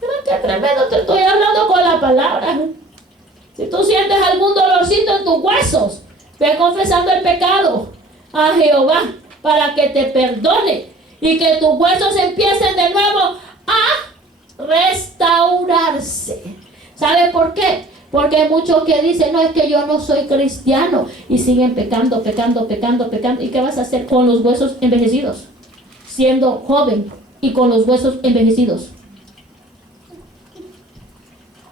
Mira qué tremendo, te estoy hablando con la palabra. Si tú sientes algún dolorcito en tus huesos, ve confesando el pecado a Jehová para que te perdone y que tus huesos empiecen de nuevo a restaurarse. ¿Sabe por qué? Porque hay muchos que dicen, no, es que yo no soy cristiano, y siguen pecando. ¿Y qué vas a hacer con los huesos envejecidos? Siendo joven y con los huesos envejecidos.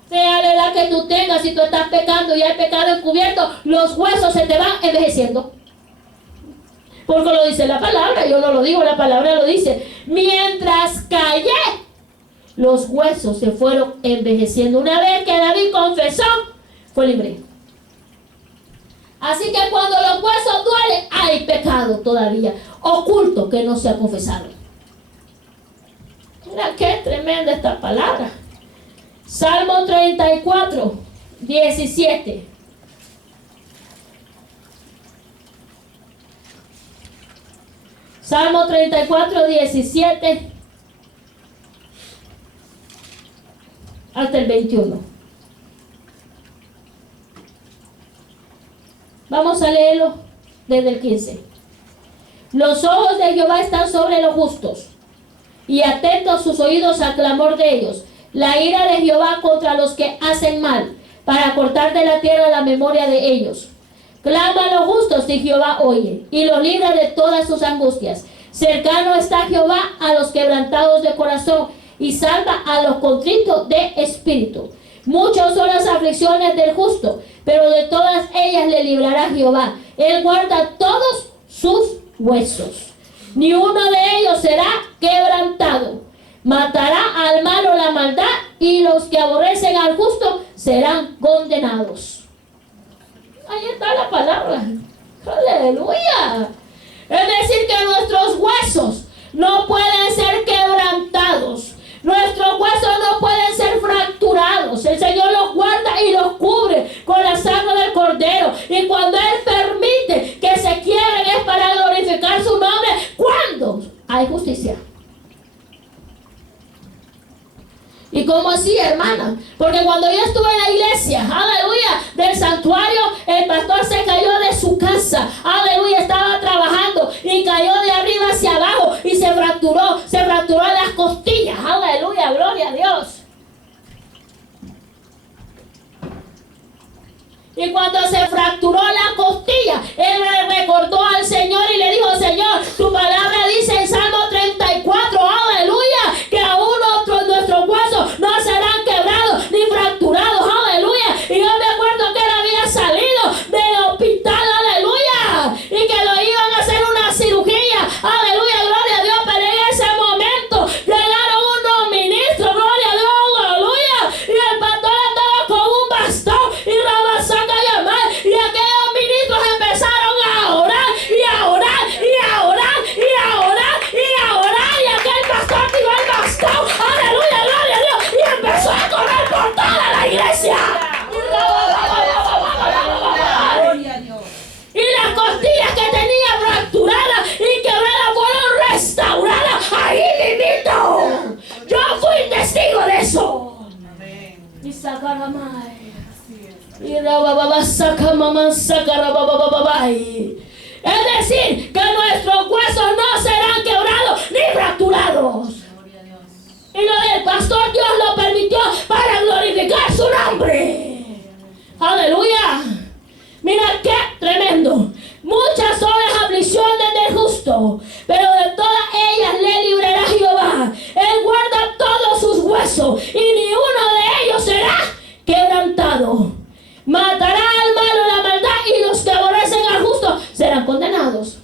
Sea la edad que tú tengas, si tú estás pecando y hay pecado encubierto, los huesos se te van envejeciendo. Porque lo dice la palabra, yo no lo digo, la palabra lo dice. Mientras callé, los huesos se fueron envejeciendo. Una vez que David confesó, fue libre. Así que cuando los huesos duelen, hay pecado todavía oculto que no se ha confesado. Mira qué tremenda esta palabra. Salmo 34, 17. Salmo 34, 17 hasta el 21. Vamos a leerlo desde el 15. Los ojos de Jehová están sobre los justos, y atentos sus oídos al clamor de ellos. La ira de Jehová contra los que hacen mal, para cortar de la tierra la memoria de ellos. Clama a los justos y Jehová oye, y los libra de todas sus angustias. Cercano está Jehová a los quebrantados de corazón, y salva a los contritos de espíritu. Muchas son las aflicciones del justo, pero de todas ellas le librará Jehová. Él guarda todos sus huesos. Ni uno de ellos será quebrantado. Matará al malo la maldad, y los que aborrecen al justo serán condenados. Ahí está la palabra. Aleluya. Es decir, que nuestros huesos no pueden ser quebrantados. Nuestros huesos no pueden ser fracturados. El Señor los guarda y los cubre con la sangre del Cordero. Y cuando Él permite que se quiebren es para glorificar su nombre. ¿Cuándo hay justicia? ¿Y cómo así, hermana? Porque cuando yo estuve en la iglesia, aleluya, del santuario, el pastor se cayó de su casa, aleluya, estaba trabajando y cayó de arriba hacia abajo y se fracturó las costillas, aleluya, gloria a Dios. Y cuando se fracturó la costilla, él le recordó al Señor y le dijo: Señor, tu palabra dice en Salmo 34, aleluya, que aún nuestros huesos no serán quebrados ni fracturados, aleluya. Y yo me acuerdo que él había salido del hospital, aleluya, y que lo iban a hacer una cirugía, aleluya, gloria a Dios. Pero en ese momento llegaron unos ministros, gloria a Dios, aleluya, y el pastor andaba con un bastón y Rabasaca llamar, y aquellos ministros empezaron a orar y a orar y a orar y a orar y a orar, y aquel pastor tiró el bastón, aleluya, gloria a Dios, y empezó a correr por toda la iglesia. Y las costillas que tenía fracturadas y quebradas fueron restauradas ahí mismito. Yo fui testigo de eso. Y sacaramay. Y rabababa saca mamá sacarabababay. Es decir, que nuestros huesos no serán quebrados ni fracturados. Y lo del pastor Dios lo permitió para glorificar su nombre. Aleluya. Mira qué tremendo. Muchas son las aflicciones del justo, pero de todas ellas le librará Jehová. Él guarda todos sus huesos y ni uno de ellos será quebrantado. Matará al malo la maldad y los que aborrecen al justo serán condenados.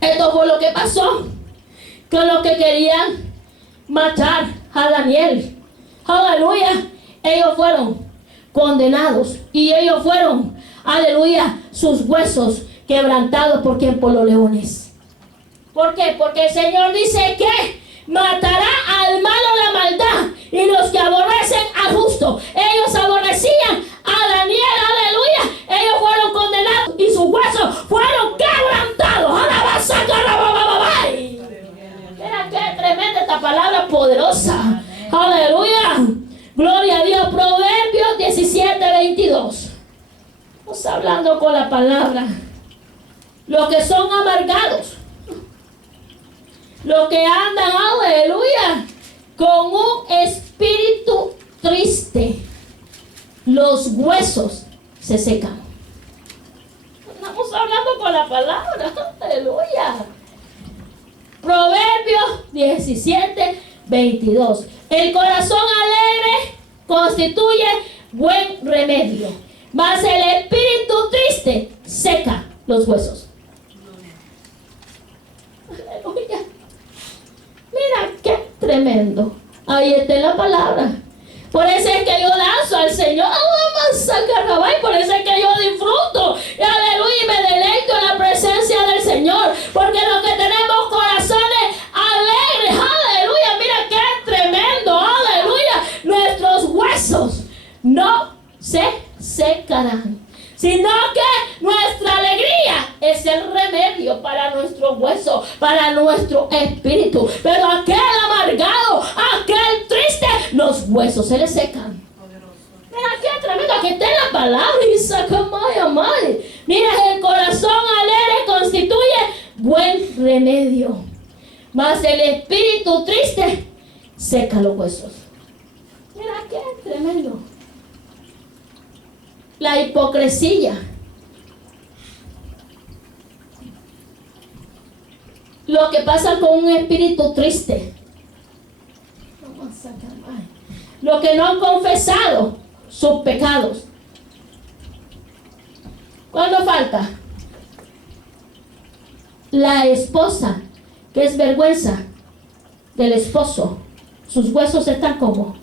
Esto fue lo que pasó con los que querían matar a Daniel. Aleluya. Ellos fueron condenados y ellos fueron, aleluya, sus huesos quebrantados. ¿Por quién? Por los leones. ¿Por qué? Porque el Señor dice que matará al malo la maldad y los que aborrecen al justo. Ellos aborrecían a Daniel, aleluya. Ellos fueron condenados y sus huesos fueron quebrantados. Mira qué tremenda esta palabra poderosa. Aleluya. Gloria a Dios. Proverbios 17:22. Estamos hablando con la palabra. Los que son amargados, los que andan, aleluya, con un espíritu triste, los huesos se secan. Estamos hablando con la palabra. Aleluya. Proverbios 17:22. El corazón alegre constituye buen remedio, mas el espíritu triste seca los huesos. Aleluya. Mira qué tremendo. Ahí está la palabra. Por eso es que yo danzo al Señor. Por eso es que yo disfruto. Y aleluya, y me deleito en la presencia del Señor. Porque los que tenemos corazones alegres, aleluya, mira qué tremendo, aleluya. Nuestros huesos no se secarán, sino que nuestra alegría es el remedio para nuestro hueso, para nuestro espíritu. Pero aquel amargado, aquel triste, los huesos se le secan. Mira qué tremendo, aquí está la palabra y saca amay. Mira, el corazón alegre constituye buen remedio, mas el espíritu triste seca los huesos. Mira qué tremendo. La hipocresía. Lo que pasa con un espíritu triste. Los que no han confesado sus pecados. ¿Cuándo falta? La esposa, que es vergüenza del esposo. Sus huesos están como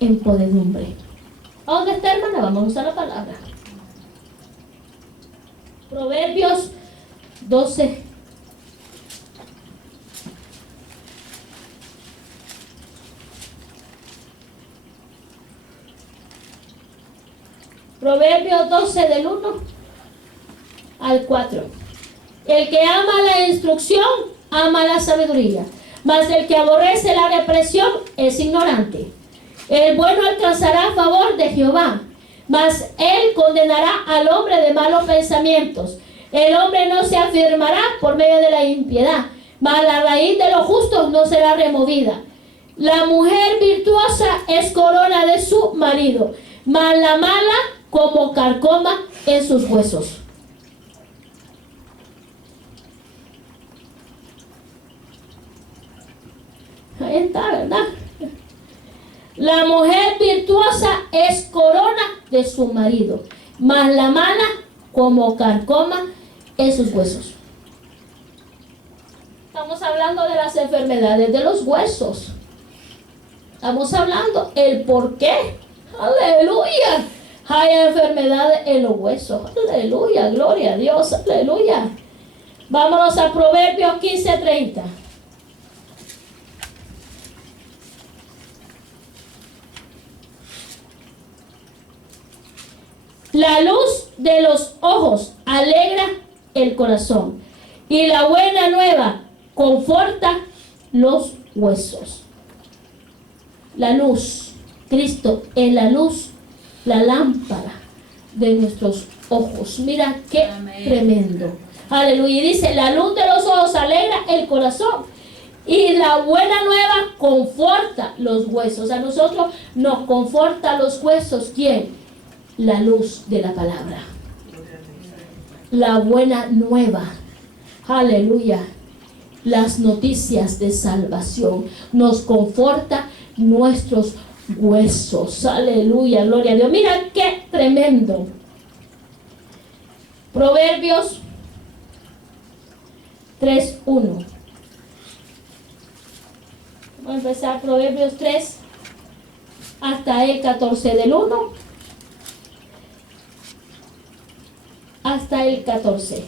en podredumbre. ¿A dónde está, hermana? Vamos a usar la palabra. Proverbios 12. Proverbios 12 del 1 al 4. El que ama la instrucción, ama la sabiduría, mas el que aborrece la represión es ignorante. El bueno alcanzará favor de Jehová, mas él condenará al hombre de malos pensamientos. El hombre no se afirmará por medio de la impiedad, mas la raíz de los justos no será removida. La mujer virtuosa es corona de su marido, mas la mala como carcoma en sus huesos. Ahí está, ¿verdad? La mujer virtuosa es corona de su marido, mas la mala como carcoma en sus huesos. Estamos hablando de las enfermedades de los huesos. Estamos hablando el por qué. Aleluya. Hay enfermedades en los huesos. Aleluya. Gloria a Dios. Aleluya. Vámonos a Proverbios 15:30. La luz de los ojos alegra el corazón, y la buena nueva conforta los huesos. La luz, Cristo es la luz, la lámpara de nuestros ojos. Mira qué Amén. Tremendo. Aleluya. Y dice, la luz de los ojos alegra el corazón, y la buena nueva conforta los huesos. A nosotros nos conforta los huesos. ¿Quién? La luz de la palabra. La buena nueva. Aleluya. Las noticias de salvación nos conforta nuestros huesos. Aleluya. Gloria a Dios. Mira qué tremendo. Proverbios 3:1. Vamos a empezar Proverbios 3 hasta el 14, del 1 hasta el 14.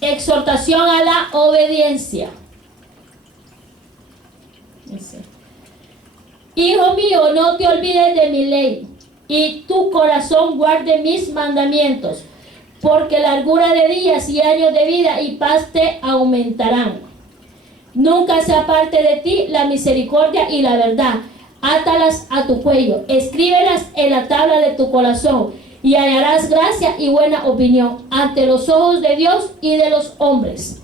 Exhortación a la obediencia. Hijo mío, no te olvides de mi ley, y tu corazón guarde mis mandamientos, porque largura de días y años de vida y paz te aumentarán. Nunca se aparte de ti la misericordia y la verdad. Átalas a tu cuello, escríbelas en la tabla de tu corazón, y hallarás gracia y buena opinión ante los ojos de Dios y de los hombres.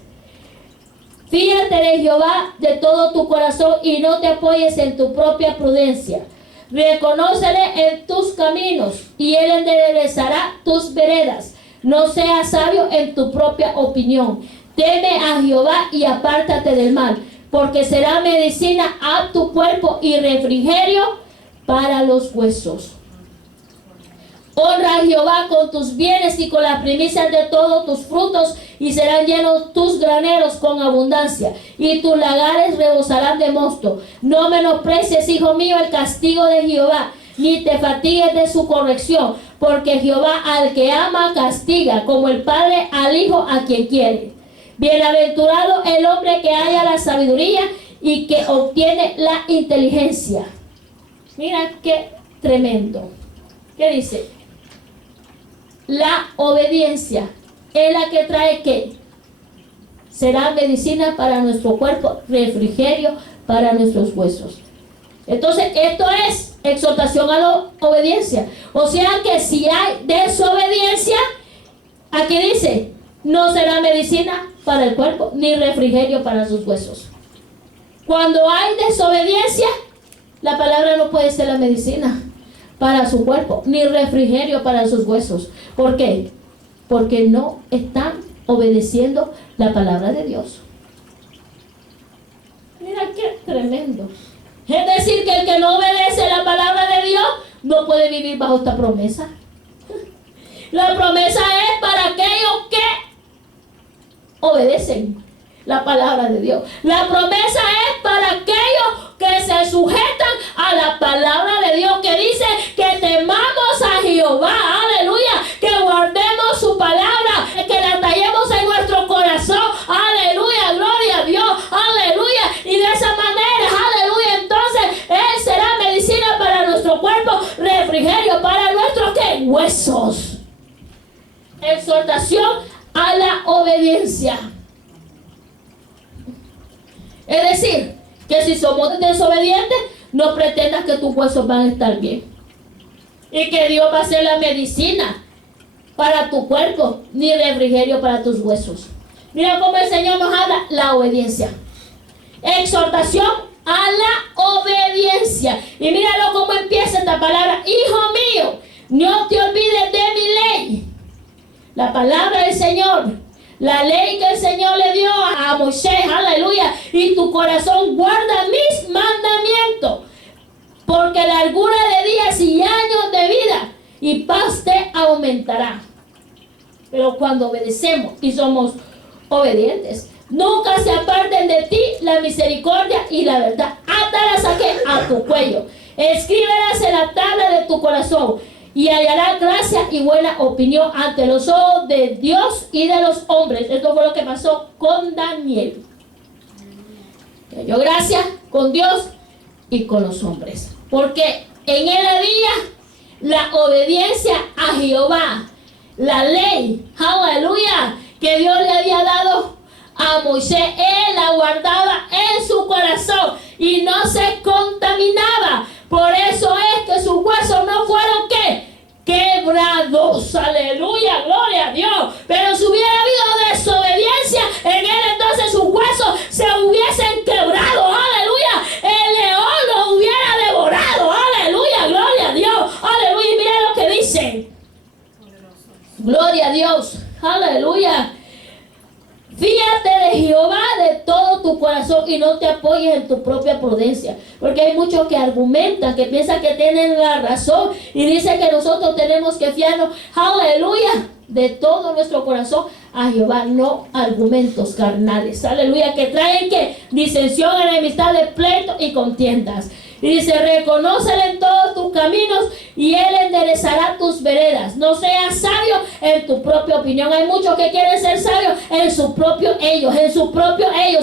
Fíjate de Jehová de todo tu corazón y no te apoyes en tu propia prudencia. Reconócele en tus caminos y él enderezará tus veredas. No seas sabio en tu propia opinión. Teme a Jehová y apártate del mal, porque será medicina a tu cuerpo y refrigerio para los huesos. Honra a Jehová con tus bienes y con las primicias de todos tus frutos, y serán llenos tus graneros con abundancia, y tus lagares rebosarán de mosto. No menosprecies, hijo mío, el castigo de Jehová, ni te fatigues de su corrección, porque Jehová al que ama castiga, como el padre al hijo a quien quiere. Bienaventurado el hombre que halla la sabiduría y que obtiene la inteligencia. Mira qué tremendo. ¿Qué dice? La obediencia es la que trae ¿qué? Será medicina para nuestro cuerpo, refrigerio para nuestros huesos. Entonces, esto es exhortación a la obediencia. O sea que si hay desobediencia, aquí dice, no será medicina para el cuerpo, ni refrigerio para sus huesos. Cuando hay desobediencia, la palabra no puede ser la medicina para su cuerpo, ni refrigerio para sus huesos. ¿Por qué? Porque no están obedeciendo la palabra de Dios. Mira qué tremendo. Es decir, que el que no obedece la palabra de Dios no puede vivir bajo esta promesa. La promesa es para aquellos que obedecen la palabra de Dios. La promesa es para aquellos que se sujetan a la palabra de Dios, que dice que temamos a Jehová, aleluya, que guardemos su palabra, que la tallemos en nuestro corazón, aleluya, gloria a Dios, aleluya, y de esa manera, aleluya, entonces Él será medicina para nuestro cuerpo, refrigerio para nuestro huesos. Exhortación a la obediencia. Es decir, que si somos desobedientes, no pretendas que tus huesos van a estar bien. Y que Dios va a ser la medicina para tu cuerpo, ni refrigerio para tus huesos. Mira cómo el Señor nos habla, la obediencia. Exhortación a la obediencia. Y míralo cómo empieza esta palabra. Hijo mío, no te olvides de mi ley. La palabra del Señor. La ley que el Señor le dio a Moisés. Aleluya. Y tu corazón guarda mis mandamientos. Porque largura de días y años de vida y paz te aumentará. Pero cuando obedecemos y somos obedientes, nunca se aparten de ti la misericordia y la verdad. Átalas a tu cuello. Escríbelas en la tabla de tu corazón y hallarás gracia y buena opinión ante los ojos de Dios y de los hombres. Esto fue lo que pasó con Daniel. Halló gracia con Dios y con los hombres. Porque en él había la obediencia a Jehová. La ley, aleluya, que Dios le había dado a Moisés, él la guardaba en su corazón y no se contaminaba. Por eso es que sus huesos no fueron ¿qué? Quebrados. Aleluya, gloria a Dios. Pero si hubiera habido desobediencia en él, entonces sus huesos se hubiesen quebrado. Aleluya, el león los hubiera devorado. Aleluya, gloria a Dios. Aleluya, y mira lo que dice. Gloria a Dios. Aleluya. Fíjate de Jehová de todo tu corazón y no te apoyes en tu propia prudencia. Porque hay muchos que argumentan, que piensan que tienen la razón y dicen que nosotros tenemos que fiarnos, aleluya, de todo nuestro corazón a Jehová, no argumentos carnales. Aleluya, que traen que disensión, enemistad, de pleito y contiendas. Y dice, reconócele en todos tus caminos y él enderezará tus veredas. No seas sabio en tu propia opinión. Hay muchos que quieren ser sabios en su propio ellos.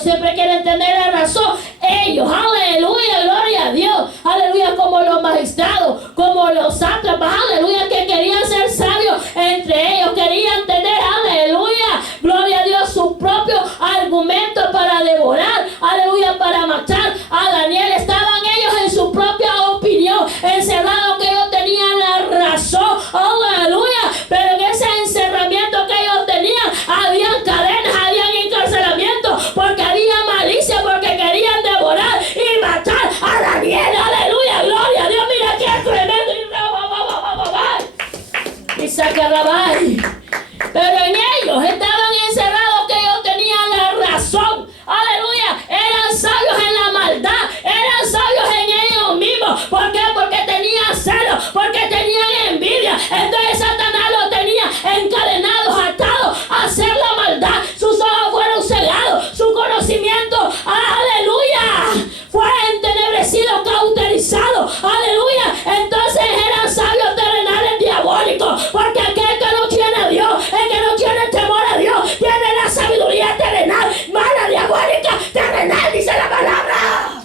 Siempre quieren tener la razón. Ellos, aleluya, gloria a Dios. Aleluya, como los magistrados, como los sátrapas, aleluya, que querían ser sabios entre ellos. Querían tener, aleluya, gloria a Dios, su propio argumento para devorar, aleluya, para matar a Daniel. Estaban ellos en su propia opinión, encerrados, que ellos tenían la razón, aleluya, pero en ese encerramiento que ellos tenían, habían cadenas, habían encarcelamiento, porque había malicia, porque querían devorar y matar a Daniel, aleluya, gloria a Dios. Mira qué tremendo, y Sacarrabai. Pero en ellos estaban encerrados, que ellos tenían la razón, aleluya, eran sabios en la maldad, eran sabios en ellos mismos. ¿Por qué? Porque tenían celos, porque tenían envidia. Entonces Satanás los tenía encadenados, atados a hacer la maldad. Sus ojos fueron cegados, su conocimiento, aleluya, fue entenebrecido, cauterizado, aleluya. Entonces eran sabios terrenales diabólicos, porque aquel que no tiene a Dios, el que no tiene temor a Dios, tiene la sabiduría terrenal, mala, diabólica, terrenal, dice la palabra.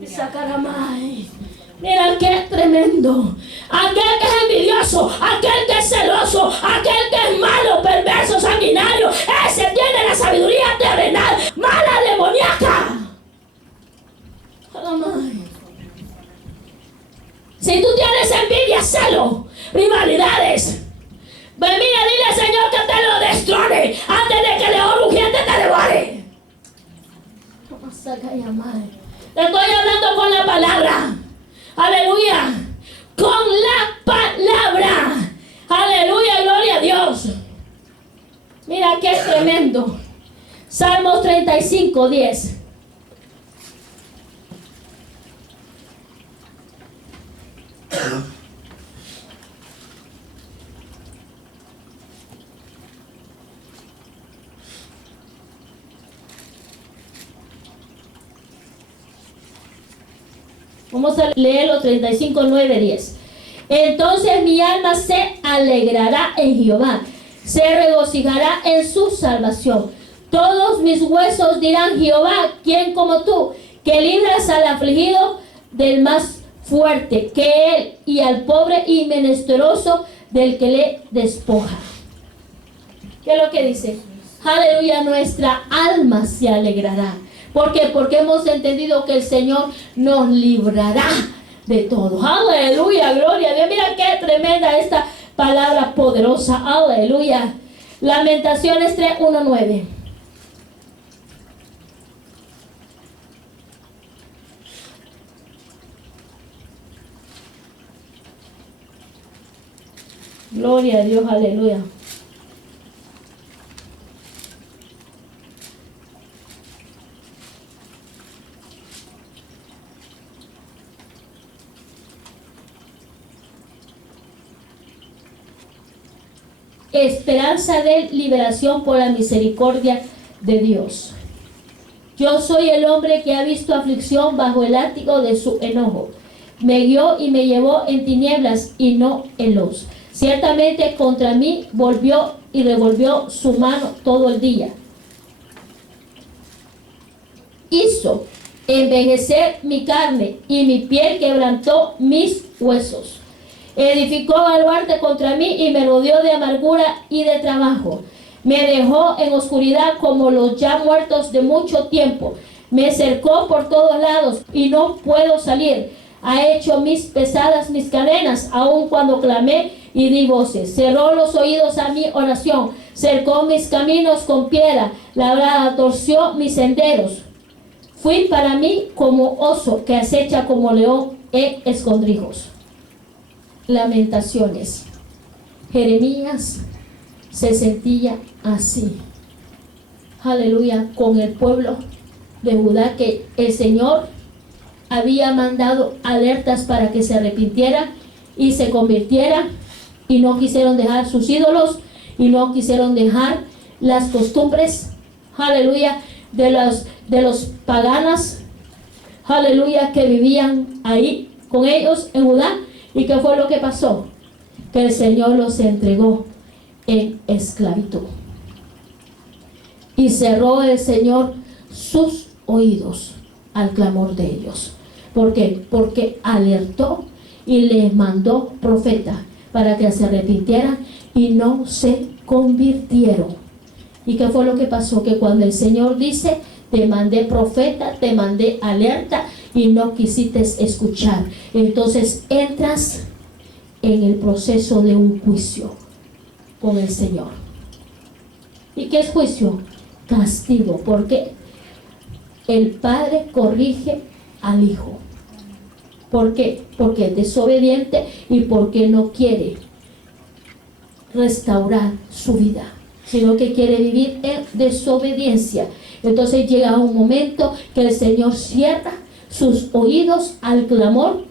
Y Sacaramay. Mira qué tremendo. Aquel que es envidioso, aquel que es celoso, aquel que es malo, perverso, sanguinario, ese tiene la sabiduría terrenal, mala, demoníaca. Si tú tienes envidia, celo, rivalidades, pues mira, dile al Señor que te lo destrone antes de que el león rugiente te devore. Te estoy hablando con la palabra. Aleluya. Con la palabra. Aleluya, gloria a Dios. Mira qué tremendo. Salmos 35, 10. Vamos a leer los 35, 9, 10. Entonces mi alma se alegrará en Jehová, se regocijará en su salvación. Todos mis huesos dirán, Jehová, ¿quién como tú? Que libras al afligido del más fuerte que él, y al pobre y menesteroso del que le despoja. ¿Qué es lo que dice? Aleluya, nuestra alma se alegrará. ¿Por qué? Porque hemos entendido que el Señor nos librará de todo. Aleluya, gloria a Dios. Mira qué tremenda esta palabra poderosa. Aleluya. Lamentaciones 3:1-9. Gloria a Dios, aleluya. Esperanza de liberación por la misericordia de Dios. Yo soy el hombre que ha visto aflicción bajo el látigo de su enojo. Me guió y me llevó en tinieblas y no en luz. Ciertamente contra mí volvió y revolvió su mano todo el día. Hizo envejecer mi carne y mi piel quebrantó mis huesos. Edificó baluarte contra mí y me rodeó de amargura y de trabajo. Me dejó en oscuridad como los ya muertos de mucho tiempo. Me cercó por todos lados y no puedo salir. Ha hecho mis pesadas mis cadenas, aun cuando clamé y di voces. Cerró los oídos a mi oración. Cercó mis caminos con piedra. Labrada torció mis senderos. Fui para mí como oso que acecha como león en escondrijos. Lamentaciones. Jeremías se sentía así. Aleluya, con el pueblo de Judá, que el Señor había mandado alertas para que se arrepintieran y se convirtieran, y no quisieron dejar sus ídolos y no quisieron dejar las costumbres, aleluya, de los paganas, aleluya, que vivían ahí con ellos en Judá. ¿Y qué fue lo que pasó? Que el Señor los entregó en esclavitud. Y cerró el Señor sus oídos al clamor de ellos. ¿Por qué? Porque alertó y les mandó profeta para que se arrepintieran y no se convirtieron. ¿Y qué fue lo que pasó? Que cuando el Señor dice, te mandé profeta, te mandé alerta y no quisiste escuchar, entonces entras en el proceso de un juicio con el Señor. ¿Y qué es juicio? Castigo, porque el Padre corrige al Hijo. ¿Por qué? Porque es desobediente y porque no quiere restaurar su vida, sino que quiere vivir en desobediencia. Entonces llega un momento que el Señor cierra sus oídos al clamor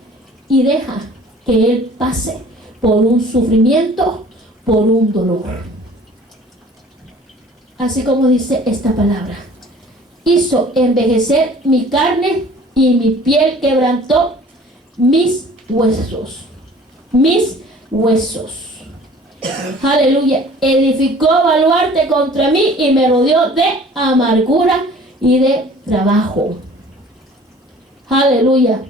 y deja que Él pase por un sufrimiento, por un dolor. Así como dice esta palabra. Hizo envejecer mi carne y mi piel quebrantó mis huesos. Mis huesos. Aleluya. Edificó baluarte contra mí y me rodeó de amargura y de trabajo. Aleluya.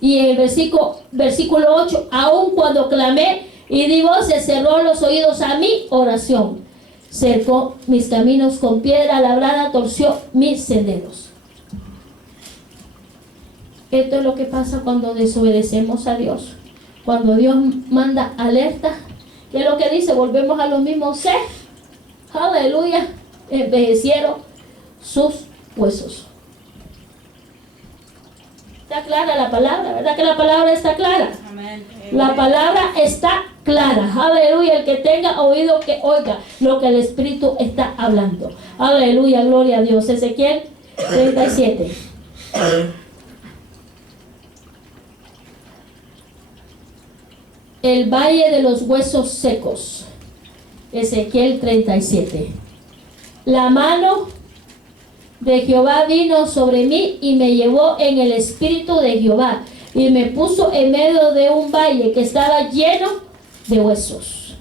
Y el versículo 8, aun cuando clamé y di voces, cerró los oídos a mi oración. Cercó mis caminos con piedra labrada, torció mis senderos. Esto es lo que pasa cuando desobedecemos a Dios. Cuando Dios manda alerta, ¿qué es lo que dice? Volvemos a los mismos ser. Aleluya. Envejecieron sus huesos. Está clara la palabra, ¿verdad que la palabra está clara? Amén. La palabra está clara. Aleluya. El que tenga oído que oiga lo que el Espíritu está hablando. Aleluya, gloria a Dios. Ezequiel 37. El valle de los huesos secos. Ezequiel 37. La mano de Jehová vino sobre mí y me llevó en el espíritu de Jehová y me puso en medio de un valle que estaba lleno de huesos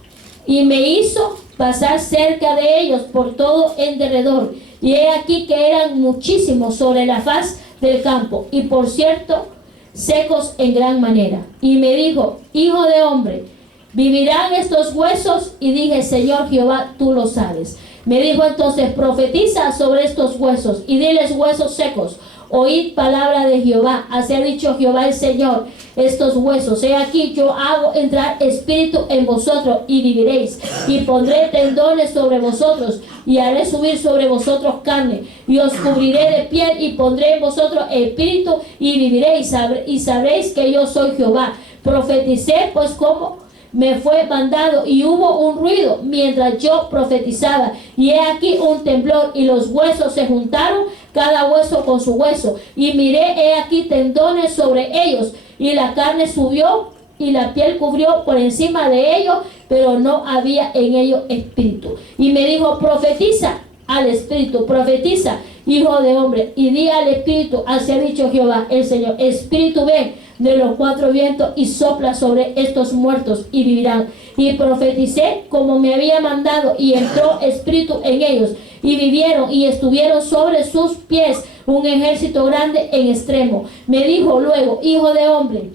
y me hizo pasar cerca de ellos por todo en derredor, y he aquí que eran muchísimos sobre la faz del campo, y por cierto secos en gran manera. Y me dijo, hijo de hombre, ¿vivirán estos huesos? Y dije, Señor Jehová, tú lo sabes. Me dijo entonces, profetiza sobre estos huesos y diles, huesos secos, oíd palabra de Jehová. Así ha dicho Jehová el Señor, estos huesos. He aquí, yo hago entrar espíritu en vosotros y viviréis. Y pondré tendones sobre vosotros y haré subir sobre vosotros carne. Y os cubriré de piel y pondré en vosotros espíritu y viviréis. Y sabréis que yo soy Jehová. Profeticé pues como me fue mandado, y hubo un ruido mientras yo profetizaba, y he aquí un temblor, y los huesos se juntaron, cada hueso con su hueso, y miré, he aquí tendones sobre ellos, y la carne subió y la piel cubrió por encima de ellos, pero no había en ellos espíritu. Y me dijo, profetiza al espíritu, profetiza, hijo de hombre, y di al espíritu, así ha dicho Jehová el Señor, espíritu, ven de los cuatro vientos y sopla sobre estos muertos y vivirán. Y profeticé como me había mandado, y entró espíritu en ellos y vivieron, y estuvieron sobre sus pies un ejército grande en extremo. Me dijo luego, hijo de hombre,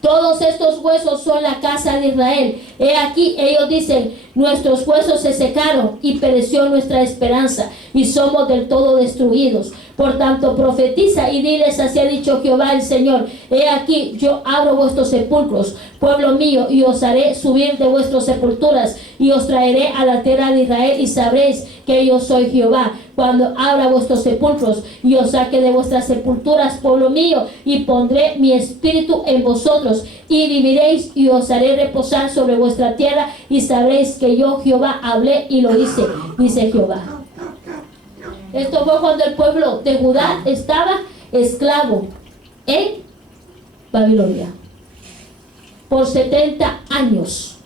todos estos huesos son la casa de Israel. He aquí, ellos dicen, nuestros huesos se secaron y pereció nuestra esperanza y somos del todo destruidos. Por tanto, profetiza y diles, así ha dicho Jehová el Señor. He aquí, yo abro vuestros sepulcros, pueblo mío, y os haré subir de vuestras sepulturas y os traeré a la tierra de Israel, y sabréis que yo soy Jehová, cuando abra vuestros sepulcros y os saque de vuestras sepulturas, pueblo mío, y pondré mi espíritu en vosotros y viviréis, y os haré reposar sobre vuestra tierra, y sabréis que yo Jehová hablé y lo hice, dice Jehová. Esto fue cuando el pueblo de Judá estaba esclavo en Babilonia por 70 años.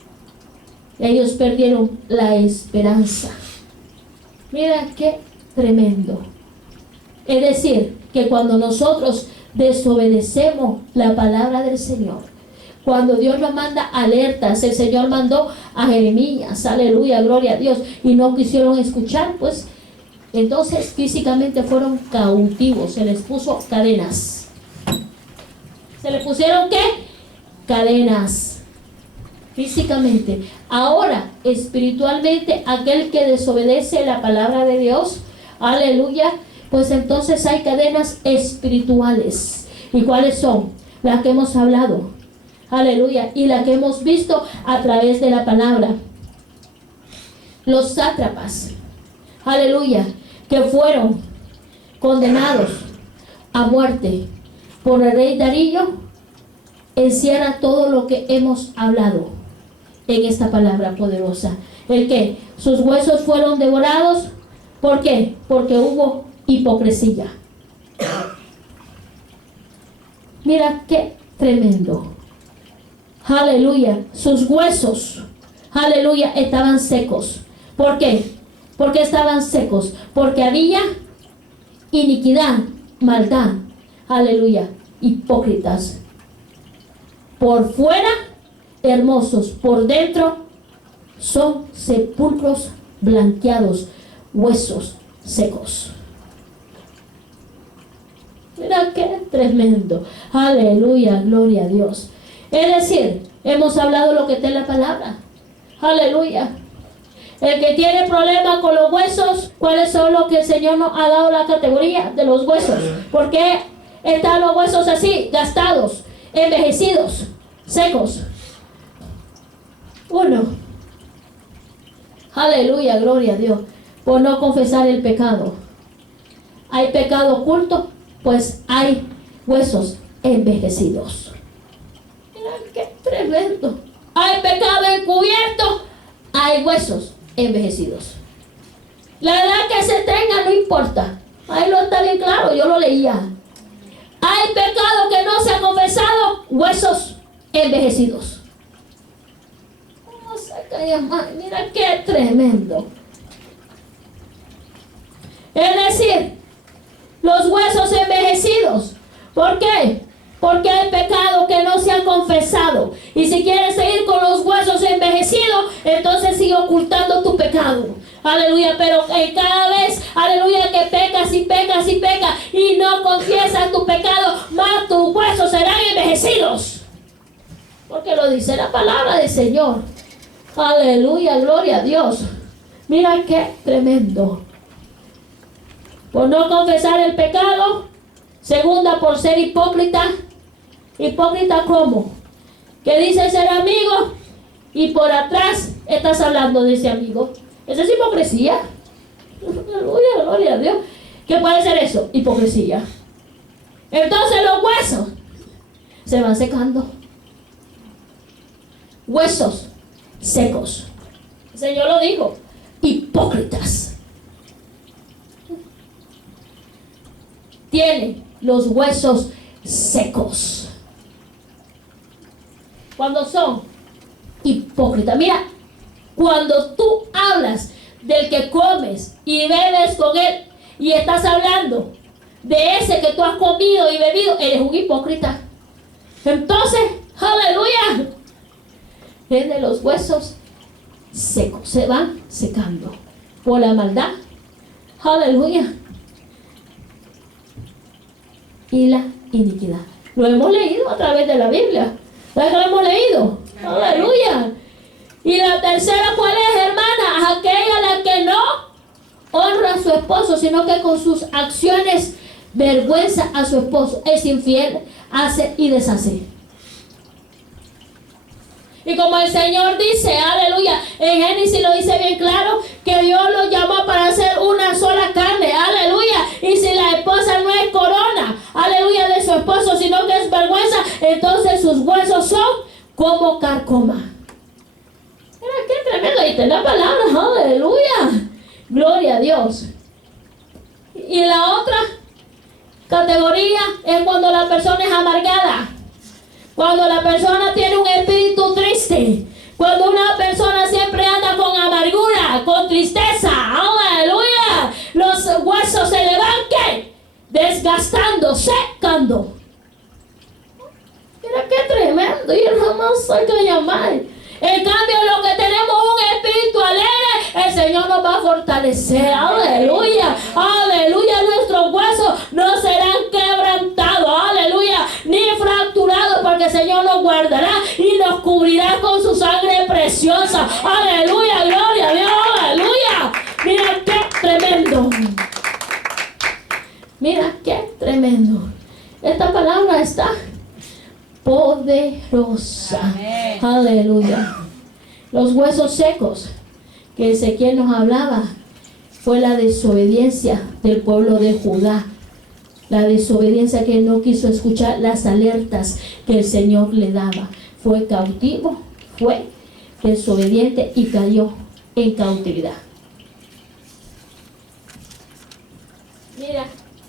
Ellos perdieron la esperanza. Mira qué tremendo. Es decir, que cuando nosotros desobedecemos la palabra del Señor, cuando Dios nos manda alertas, el Señor mandó a Jeremías, aleluya, gloria a Dios, y no quisieron escuchar, pues entonces físicamente fueron cautivos, se les puso cadenas. ¿Se les pusieron qué? Cadenas. Físicamente. Ahora, espiritualmente, aquel que desobedece la palabra de Dios, aleluya, pues entonces hay cadenas espirituales. ¿Y cuáles son? Las que hemos hablado, aleluya, y las que hemos visto a través de la palabra. Los sátrapas, aleluya, que fueron condenados a muerte por el rey Darío, encierra todo lo que hemos hablado en esta palabra poderosa. El que sus huesos fueron devorados, ¿por qué? Porque hubo hipocresía. Mira qué tremendo. Aleluya, sus huesos, aleluya, estaban secos. ¿Por qué? Porque estaban secos, porque había iniquidad, maldad, aleluya, hipócritas. Por fuera, hermosos, por dentro, son sepulcros blanqueados, huesos secos. Mira qué tremendo, aleluya, gloria a Dios. Es decir, hemos hablado lo que está en la palabra, aleluya. El que tiene problemas con los huesos, ¿cuáles son los que el Señor nos ha dado la categoría de los huesos? ¿Por qué están los huesos así, gastados, envejecidos, secos? Uno, aleluya, gloria a Dios, por no confesar el pecado. Hay pecado oculto, pues hay huesos envejecidos. Mira qué tremendo. Hay pecado encubierto, hay huesos envejecidos. La edad que se tenga no importa. Ahí lo está bien claro, yo lo leía. Hay pecado que no se ha confesado, huesos envejecidos. ¿Cómo se calla más? Mira qué tremendo. Es decir, los huesos envejecidos. ¿Por qué? Porque hay pecado que no se han confesado. Y si quieres seguir con los huesos envejecidos, entonces sigue ocultando tu pecado. Aleluya, pero cada vez, aleluya, que pecas y pecas y pecas y no confiesas tu pecado, más tus huesos serán envejecidos. Porque lo dice la palabra del Señor. Aleluya, gloria a Dios. Mira qué tremendo. Por no confesar el pecado. Segunda, por ser hipócrita. ¿Hipócrita cómo? Que dice ser amigo y por atrás estás hablando de ese amigo. Eso es hipocresía. Aleluya, gloria a Dios. ¿Qué puede ser eso? Hipocresía. Entonces los huesos se van secando. Huesos secos. El Señor lo dijo. Hipócritas. Tienen los huesos secos. Cuando son hipócritas. Mira, cuando tú hablas del que comes y bebes con él y estás hablando de ese que tú has comido y bebido, eres un hipócrita. Entonces, aleluya, tiene los huesos secos, se van secando por la maldad, aleluya, y la iniquidad. Lo hemos leído a través de la Biblia. ¿Sabes que lo hemos leído? Aleluya. Y la tercera, ¿cuál es, hermana? Aquella la que no honra a su esposo, sino que con sus acciones vergüenza a su esposo. Es infiel, hace y deshace. Y como el Señor dice, aleluya, en Génesis lo dice bien claro, que Dios lo llamó para hacer una sola carne, aleluya. Y si la esposa no es corona, aleluya, de su esposo, sino que es vergüenza, entonces sus huesos son como carcoma. Mira qué tremendo, ahí está la palabra, aleluya, gloria a Dios. Y la otra categoría es cuando la persona es amargada. Cuando la persona tiene un espíritu triste. Cuando una persona siempre anda con amargura, con tristeza. ¡Aleluya! Los huesos se le van, ¿qué? Desgastando, secando. Mira qué tremendo. Y jamás hay que llamar. En cambio, lo que tenemos un espíritu alegre, el Señor nos va a fortalecer. Aleluya. Aleluya. Nuestros huesos no serán quebrantados. Aleluya. Ni fracturados, porque el Señor nos guardará y nos cubrirá con su sangre preciosa. Aleluya. Gloria a Dios. Aleluya. Mira qué tremendo. Mira qué tremendo. Esta palabra está poderosa. Amén. Aleluya. Los huesos secos que Ezequiel nos hablaba fue la desobediencia del pueblo de Judá. La desobediencia que no quiso escuchar las alertas que el Señor le daba. Fue cautivo, fue desobediente y cayó en cautividad. Mira,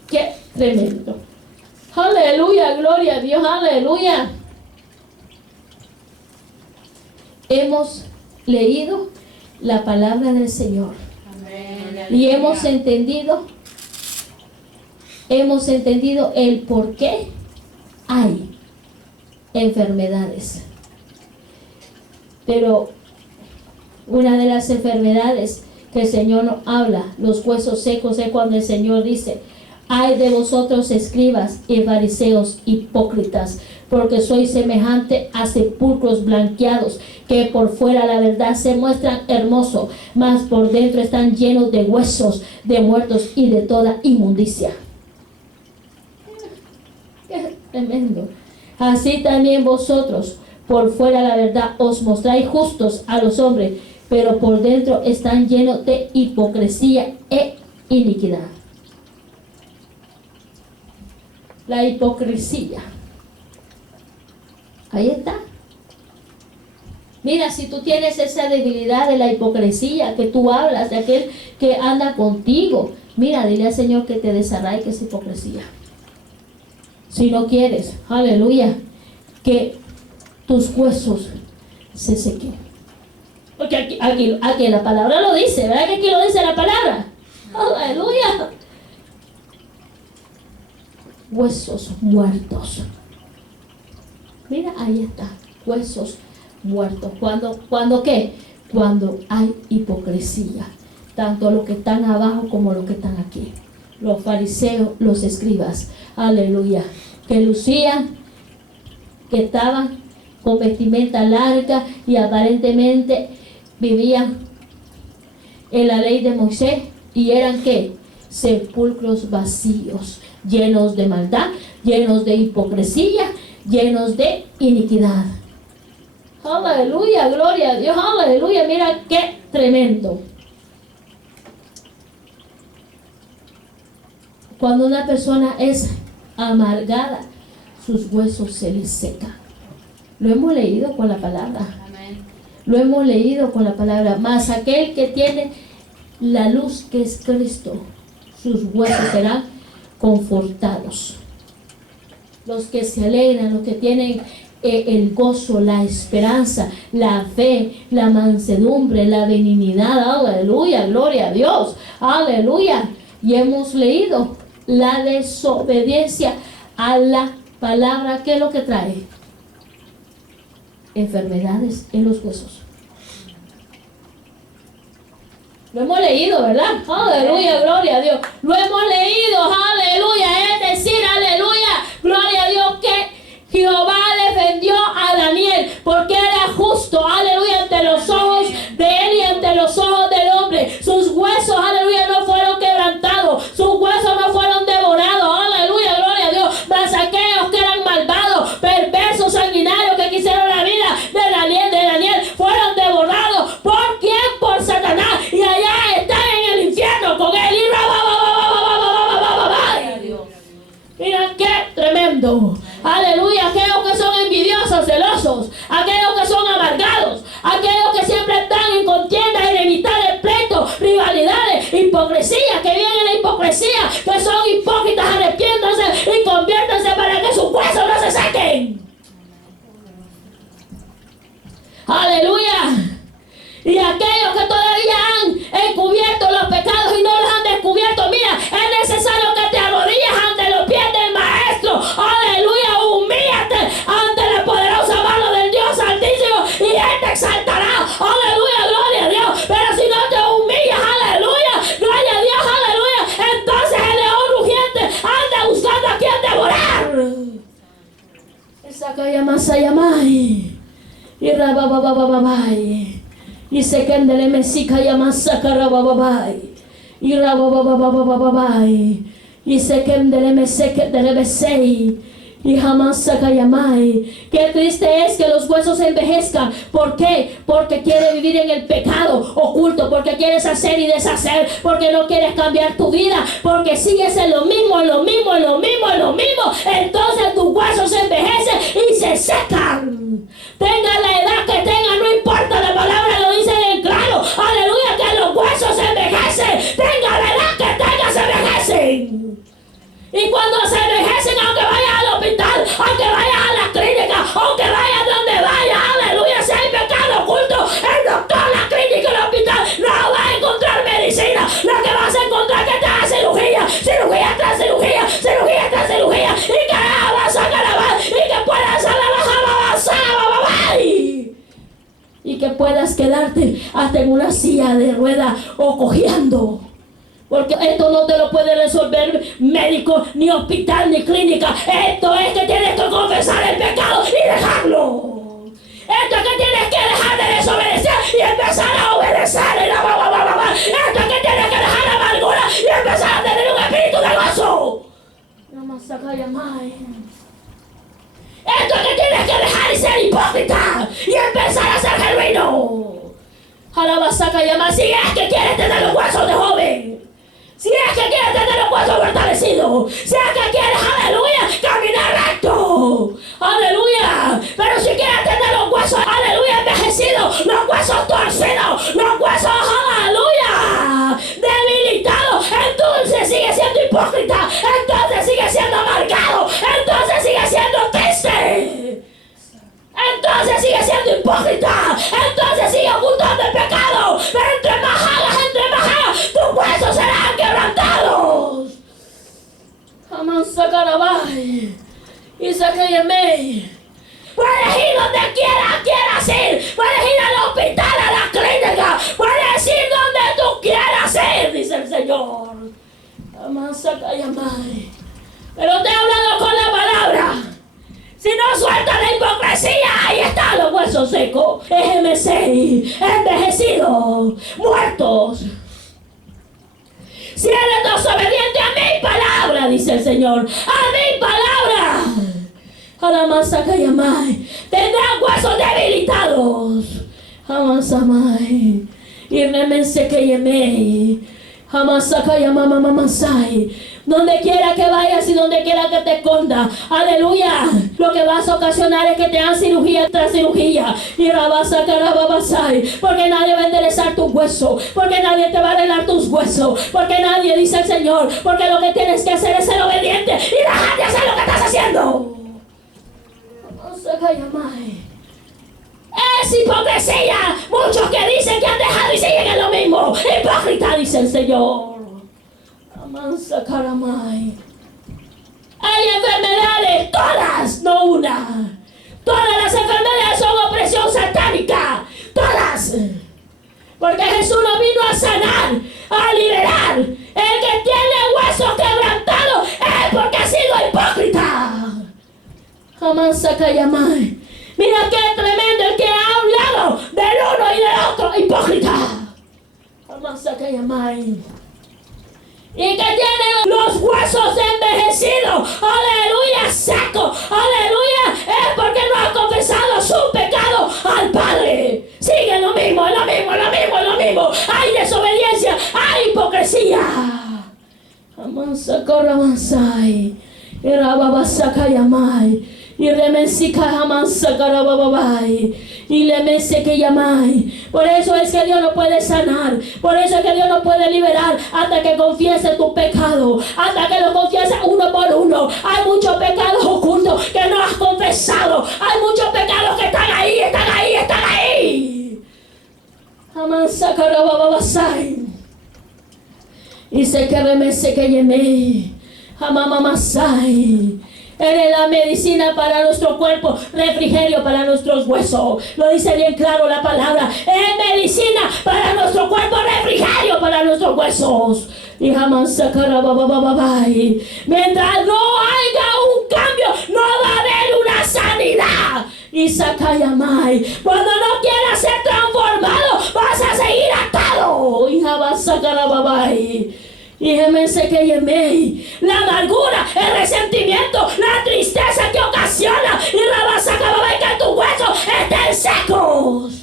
qué tremendo. Aleluya, gloria a Dios, aleluya. Hemos leído la palabra del Señor. Amén. Y hemos entendido el por qué hay enfermedades. Pero una de las enfermedades que el Señor nos habla, los huesos secos, es cuando el Señor dice: ay de vosotros, escribas y fariseos hipócritas, porque sois semejante a sepulcros blanqueados, que por fuera la verdad se muestran hermosos, mas por dentro están llenos de huesos de muertos y de toda inmundicia. Qué tremendo. Así también vosotros, por fuera la verdad os mostráis justos a los hombres, pero por dentro están llenos de hipocresía e iniquidad. La hipocresía. Ahí está. Mira, si tú tienes esa debilidad de la hipocresía, que tú hablas de aquel que anda contigo, mira, dile al Señor que te desarraigue esa hipocresía. Si no quieres, aleluya, que tus huesos se sequen. Porque aquí la palabra lo dice, ¿verdad que aquí lo dice la palabra? Aleluya. Huesos muertos. Mira, ahí está, huesos muertos. ¿Cuándo qué? Cuando hay hipocresía, tanto los que están abajo como los que están aquí. Los fariseos, los escribas, aleluya, que lucían, que estaban con vestimenta larga y aparentemente vivían en la ley de Moisés y eran ¿qué? Sepulcros vacíos, llenos de maldad, llenos de hipocresía, llenos de iniquidad. Aleluya, gloria a Dios, aleluya, mira qué tremendo. Cuando una persona es amargada, sus huesos se les secan. Lo hemos leído con la palabra. Amén. Lo hemos leído con la palabra. Mas aquel que tiene la luz que es Cristo, sus huesos serán confortados. Los que se alegran, los que tienen el gozo, la esperanza, la fe, la mansedumbre, la benignidad. Aleluya, gloria a Dios. Aleluya. Y hemos leído la desobediencia a la palabra. ¿Qué es lo que trae? Enfermedades en los huesos. Lo hemos leído, ¿verdad? Aleluya, gloria a Dios. Lo hemos leído, aleluya. Es decir, aleluya, gloria a Dios, que Jehová defendió a Daniel porque era justo, aleluya, ante los ojos de él y ante los ojos del hombre. Sus huesos, aleluya, no fueron quebrantados. Sus huesos no fueron devorados. Aleluya, gloria a Dios. Mas aquellos que eran malvados, perversos, sanguinarios, que quisieron la vida de Daniel, fueron devorados. ¿Por quién? Por Satanás. Y allá están en el infierno con él. Mira qué tremendo. Aleluya. Aquellos que son envidiosos, celosos, aquellos que son amargados, aquellos que siempre están en contiendas, enemistades, pleitos, rivalidades, hipocresía, que vienen la hipocresía, que son hipócritas, arrepiéntanse y conviértanse para que sus huesos no se sequen. Aleluya. Y aquellos que todavía han encubierto los pecados y no los han descubierto, mira, es necesario que te arrodilles ante los pies del Maestro. Aleluya, humíllate ante la poderosa mano del Dios Altísimo y Él te exaltará. Aleluya, gloria a Dios. Pero si no te humillas, aleluya, gloria a Dios, aleluya, entonces el león rugiente anda buscando a quien devorar. Esa calla más ayamay. Y rababababai. Y se kendele mesika yamasaka rabababai. Y rababababai. Y se kendele meseke de rebesei. Y jamás saca yamai. Qué triste es que los huesos envejezcan. ¿Por qué? Porque quieres vivir en el pecado oculto. Porque quieres hacer y deshacer. Porque no quieres cambiar tu vida. Porque sigues en lo mismo, en lo mismo, en lo mismo, en lo mismo. Entonces tus huesos se envejecen y se secan. Tenga la edad que tenga, no importa, la palabra lo dice en claro. Aleluya, que los huesos se envejecen. Tenga la edad que tenga, se envejecen. Y cuando se envejecen, aunque vayas al hospital, aunque vayas a la clínica, aunque vayas donde vayas, aleluya, si hay pecado oculto, el doctor, la clínica, el hospital, no va a encontrar medicina. Lo que vas a encontrar es que te haga cirugía, cirugía tras cirugía, cirugía tras cirugía, y que vas a grabar, y que puedas y que puedas quedarte hasta en una silla de ruedas o cojeando. Porque esto no te lo puede resolver médico, ni hospital, ni clínica. Esto es que tienes que confesar el pecado y dejarlo. Esto es que tienes que dejar de desobedecer y empezar a obedecer. Esto es que tienes que dejar la amargura y empezar a tener un espíritu de gozo. Esto es que tienes que dejar de ser hipócrita y empezar a ser genuino. Alabasaca llama, si es que quieres tener los huesos de joven. Si es que quieres tener los huesos fortalecidos, si es que quieres, aleluya, caminar recto, aleluya. Pero si quieres tener los huesos, aleluya, envejecidos, los huesos torcidos, los huesos, aleluya, debilitados, entonces sigue siendo hipócrita, entonces sigue siendo amargado, entonces sigue siendo triste. Entonces sigue siendo hipócrita, entonces sigue ocultando el pecado. Pero entre más hagas, tus huesos serán quebrantados. Jamás sacarabay y sacareme. Puedes ir donde quieras ir. Puedes ir al hospital, a la clínica. Puedes ir donde tú quieras ir, dice el Señor. Jamás sacarabay. Pero te he hablado con la palabra. Si no sueltas la hipocresía, Ahí están los huesos secos, EGM6, envejecidos, muertos. Si eres desobediente a mi palabra, dice el Señor, a mi palabra, Aramasakayamai, tendrán huesos debilitados. Amasamai, y remensekeyemei, Amasakayamamamasai. Donde quiera que vayas y donde quiera que te escondas, aleluya, lo que vas a ocasionar es que te hagan cirugía tras cirugía. Y rabasakarababasai, porque nadie va a enderezar tus huesos, porque nadie te va a arreglar tus huesos, porque nadie, dice el Señor, porque lo que tienes que hacer es ser obediente y dejar de hacer lo que estás haciendo. Es hipocresía. Muchos que dicen que han dejado y siguen en lo mismo. Hipócrita, dice el Señor. Amansa Karamai. Hay enfermedades, todas, no una. Todas las enfermedades son opresión satánica. Todas. Porque Jesús no vino a sanar, a liberar. El que tiene huesos quebrantados es porque ha sido hipócrita. Amansa Kayamai. Mira qué tremendo el que ha hablado del uno y del otro. Hipócrita. Amansa Kayamai. Y que tiene los huesos envejecidos, aleluya, seco, aleluya, es porque no ha confesado su pecado al Padre. Sigue lo mismo, lo mismo, lo mismo, lo mismo. Hay desobediencia, hay hipocresía. Amansa Karamansai, Irababasakayamai, y remensika Amansa Karababai. Y le mece que llamai. Por eso es que Dios no puede sanar. Por eso es que Dios no puede liberar hasta que confiese tu pecado. Hasta que lo confiese uno por uno. Hay muchos pecados ocultos que no has confesado. Hay muchos pecados que están ahí, están ahí, están ahí. Amansa karababasai. Y se que remece que yemei. Amamamasai. Eres la medicina para nuestro cuerpo, refrigerio para nuestros huesos. Lo dice bien claro la palabra. Es medicina para nuestro cuerpo, refrigerio para nuestros huesos. Y jamás sacará babababai. Mientras no haya un cambio, no va a haber una sanidad. Y sakayamai. Cuando no quieras ser transformado, vas a seguir atado. Y jamás sacará babai. Y la amargura, el resentimiento, la tristeza que ocasiona y la vas a acabar que tus huesos estén secos.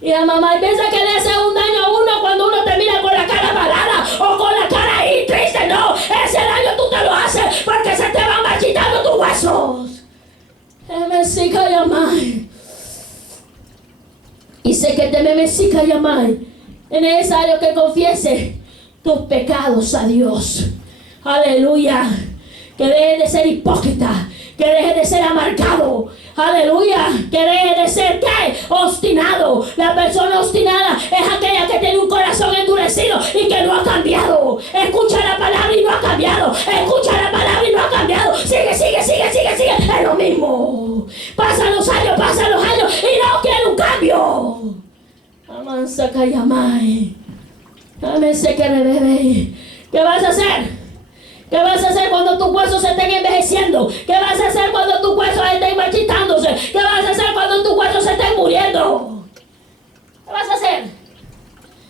Y a mamá piensa que le hace un daño a uno cuando uno te mira con la cara amargada o con la cara ahí triste. No, ese daño tú te lo haces porque se te van marchitando tus huesos. Y sé que te me sica llamar. Es necesario que confiese tus pecados a Dios. Aleluya. Que dejes de ser hipócrita. Que dejes de ser amargado. Aleluya. Que dejes de ser ¿qué? Obstinado. La persona obstinada es aquella que tiene un corazón endurecido y que no ha cambiado. Escucha la palabra y no ha cambiado. Escucha la palabra y no ha cambiado. Sigue. Es lo mismo. Pasan los años y no quiere un cambio. Amansa Kayamai. Amese que rebebe. ¿Qué vas a hacer? ¿Qué vas a hacer cuando tus huesos se estén envejeciendo? ¿Qué vas a hacer cuando tus huesos estén marchitándose? ¿Qué vas a hacer cuando tus huesos se estén muriendo? ¿Qué vas a hacer?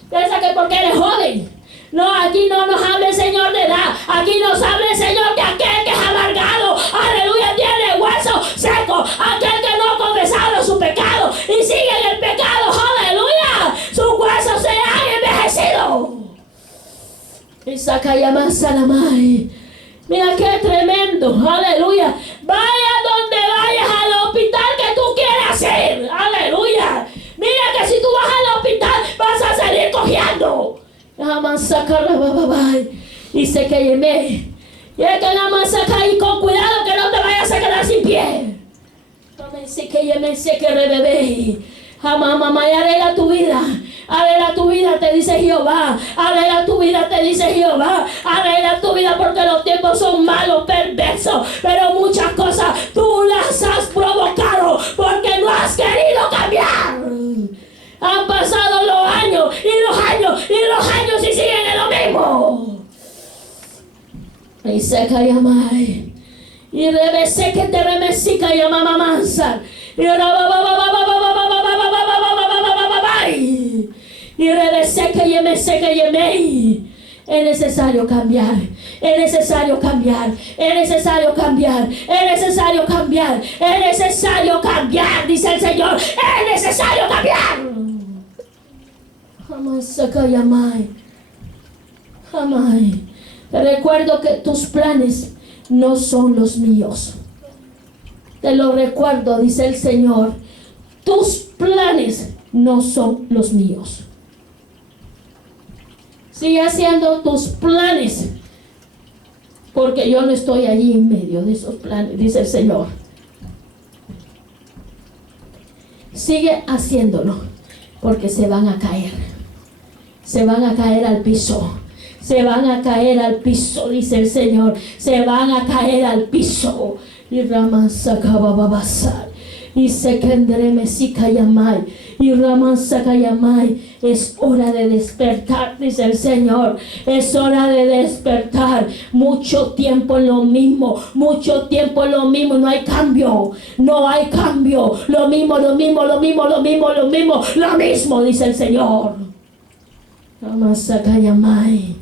Piensa que porque eres joven. No, aquí no nos habla el Señor de edad. Aquí nos habla el Señor que aquel que es amargado, aleluya, tiene huesos secos. Aquel que no ha confesado su pecado y sigue en el pecado, aleluya, sus huesos se han envejecido. Y saca llamar Salamai. Mira qué tremendo, aleluya. Vaya donde vayas al hospital que tú quieras ir, aleluya. Mira que si tú vas al hospital vas a salir cojeando. Y se que yeme. Y es que la masaca y con cuidado que no te vayas a quedar sin pie. Se que yeme, se que rebebe. Mamá, arregla tu vida. Arregla tu vida, te dice Jehová. Arregla tu vida, te dice Jehová. Arregla tu vida porque los tiempos son malos, perversos. Pero muchas cosas tú las has provocado porque no has querido cambiar. Han pasado los años y siguen en lo mismo. Y se calla más. Y rebese que te remesica y amama mansa. Y rebese que yemese que yemei. Es necesario cambiar, es necesario cambiar, es necesario cambiar, es necesario cambiar, es necesario cambiar, dice el Señor, es necesario cambiar. Jamás saca yamai, jamás. Te recuerdo que tus planes no son los míos. Te lo recuerdo, dice el Señor, tus planes no son los míos. Sigue haciendo tus planes, porque yo no estoy allí en medio de esos planes, dice el Señor. Sigue haciéndolo, porque se van a caer. Se van a caer al piso. Se van a caer al piso, dice el Señor. Se van a caer al piso. Y Raman sacaba babasar. Y se kendreme sikayamai. Y Raman sakayamai. Es hora de despertar, dice el Señor. Es hora de despertar. Mucho tiempo en lo mismo. Mucho tiempo en lo mismo. No hay cambio. No hay cambio. Lo mismo, lo mismo, lo mismo, lo mismo, lo mismo. Lo mismo, dice el Señor. Raman sakayamai.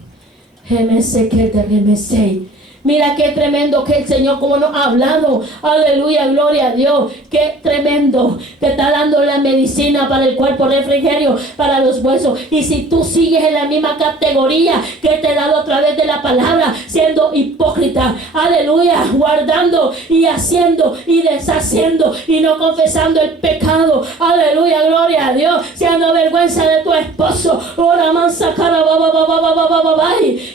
Gemese que te remesei. Mira qué tremendo que el Señor como nos ha hablado. Aleluya, gloria a Dios. Qué tremendo que está dando la medicina para el cuerpo, refrigerio para los huesos. Y si tú sigues en la misma categoría que te he dado a través de la palabra, siendo hipócrita, aleluya, guardando y haciendo y deshaciendo y no confesando el pecado, aleluya, gloria a Dios, siendo vergüenza de tu esposo, ora mansa cara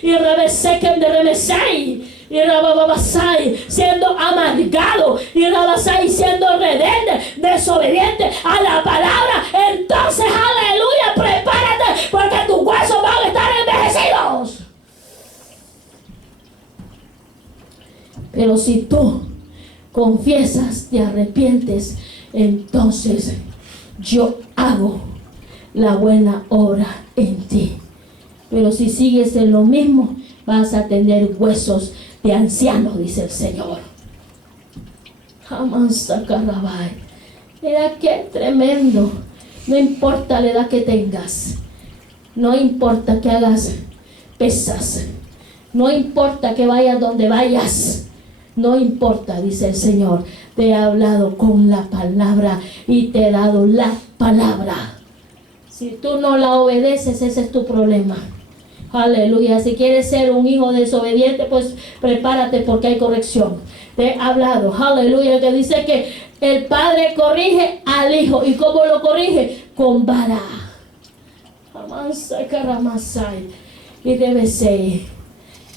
y rebesequen de remesei. Y Rababasai siendo amargado, y Rabasai siendo rebelde, desobediente a la palabra, entonces aleluya, prepárate porque tus huesos van a estar envejecidos. Pero si tú confiesas, te arrepientes, entonces yo hago la buena obra en ti. Pero si sigues en lo mismo, vas a tener huesos de anciano, dice el Señor. Jamás sacarrabai. Mira qué tremendo. No importa la edad que tengas, no importa que hagas pesas, no importa que vayas donde vayas, no importa, dice el Señor. Te he hablado con la palabra y te he dado la palabra. Si tú no la obedeces, ese es tu problema. Aleluya. Si quieres ser un hijo desobediente, pues prepárate porque hay corrección. Te he hablado, aleluya, que dice que el padre corrige al hijo. ¿Y cómo lo corrige? Con vara. Y debe ser. Y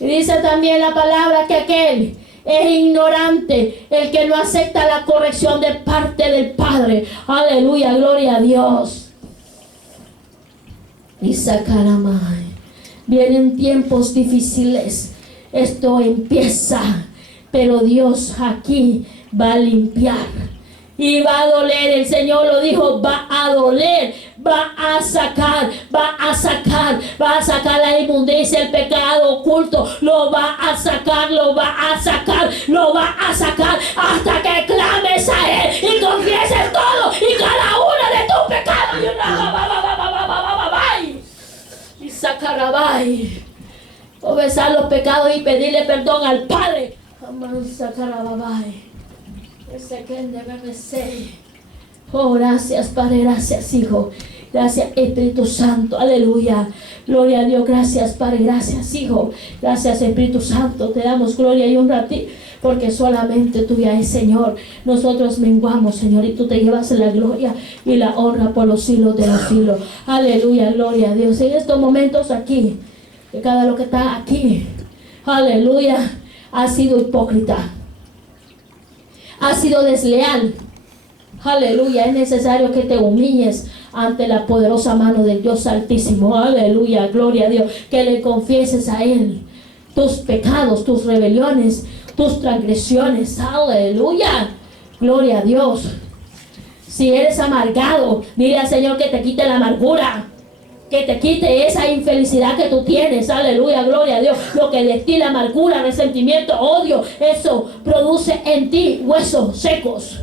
dice también la palabra que aquel es ignorante, el que no acepta la corrección de parte del Padre. Aleluya, gloria a Dios. Y sacaramai. Vienen tiempos difíciles. Esto empieza, pero Dios aquí va a limpiar y va a doler. El Señor lo dijo, va a doler, va a sacar la inmundicia, el pecado oculto, lo va a sacar, lo va a sacar hasta que clames a Él y confieses todo y cada uno de tus pecados. Y sacarabai, confesar los pecados y pedirle perdón al Padre. Jamás sacarabai. Oh, gracias Padre, gracias Hijo, gracias Espíritu Santo, aleluya, gloria a Dios, gracias Padre, gracias Hijo, gracias Espíritu Santo, te damos gloria y honra a ti, porque solamente tuya es, Señor. Nosotros menguamos, Señor, y tú te llevas la gloria y la honra por los siglos de los siglos. Aleluya, gloria a Dios. En estos momentos aquí, que cada lo que está aquí, aleluya, ha sido hipócrita, ha sido desleal. Aleluya, es necesario que te humilles ante la poderosa mano del Dios Altísimo. Aleluya, gloria a Dios. Que le confieses a Él tus pecados, tus rebeliones, tus transgresiones. Aleluya, gloria a Dios. Si eres amargado, dile al Señor que te quite la amargura, que te quite esa infelicidad. felicidad que tú tienes, aleluya, gloria a Dios, lo que destila amargura, resentimiento, odio, eso produce en ti huesos secos.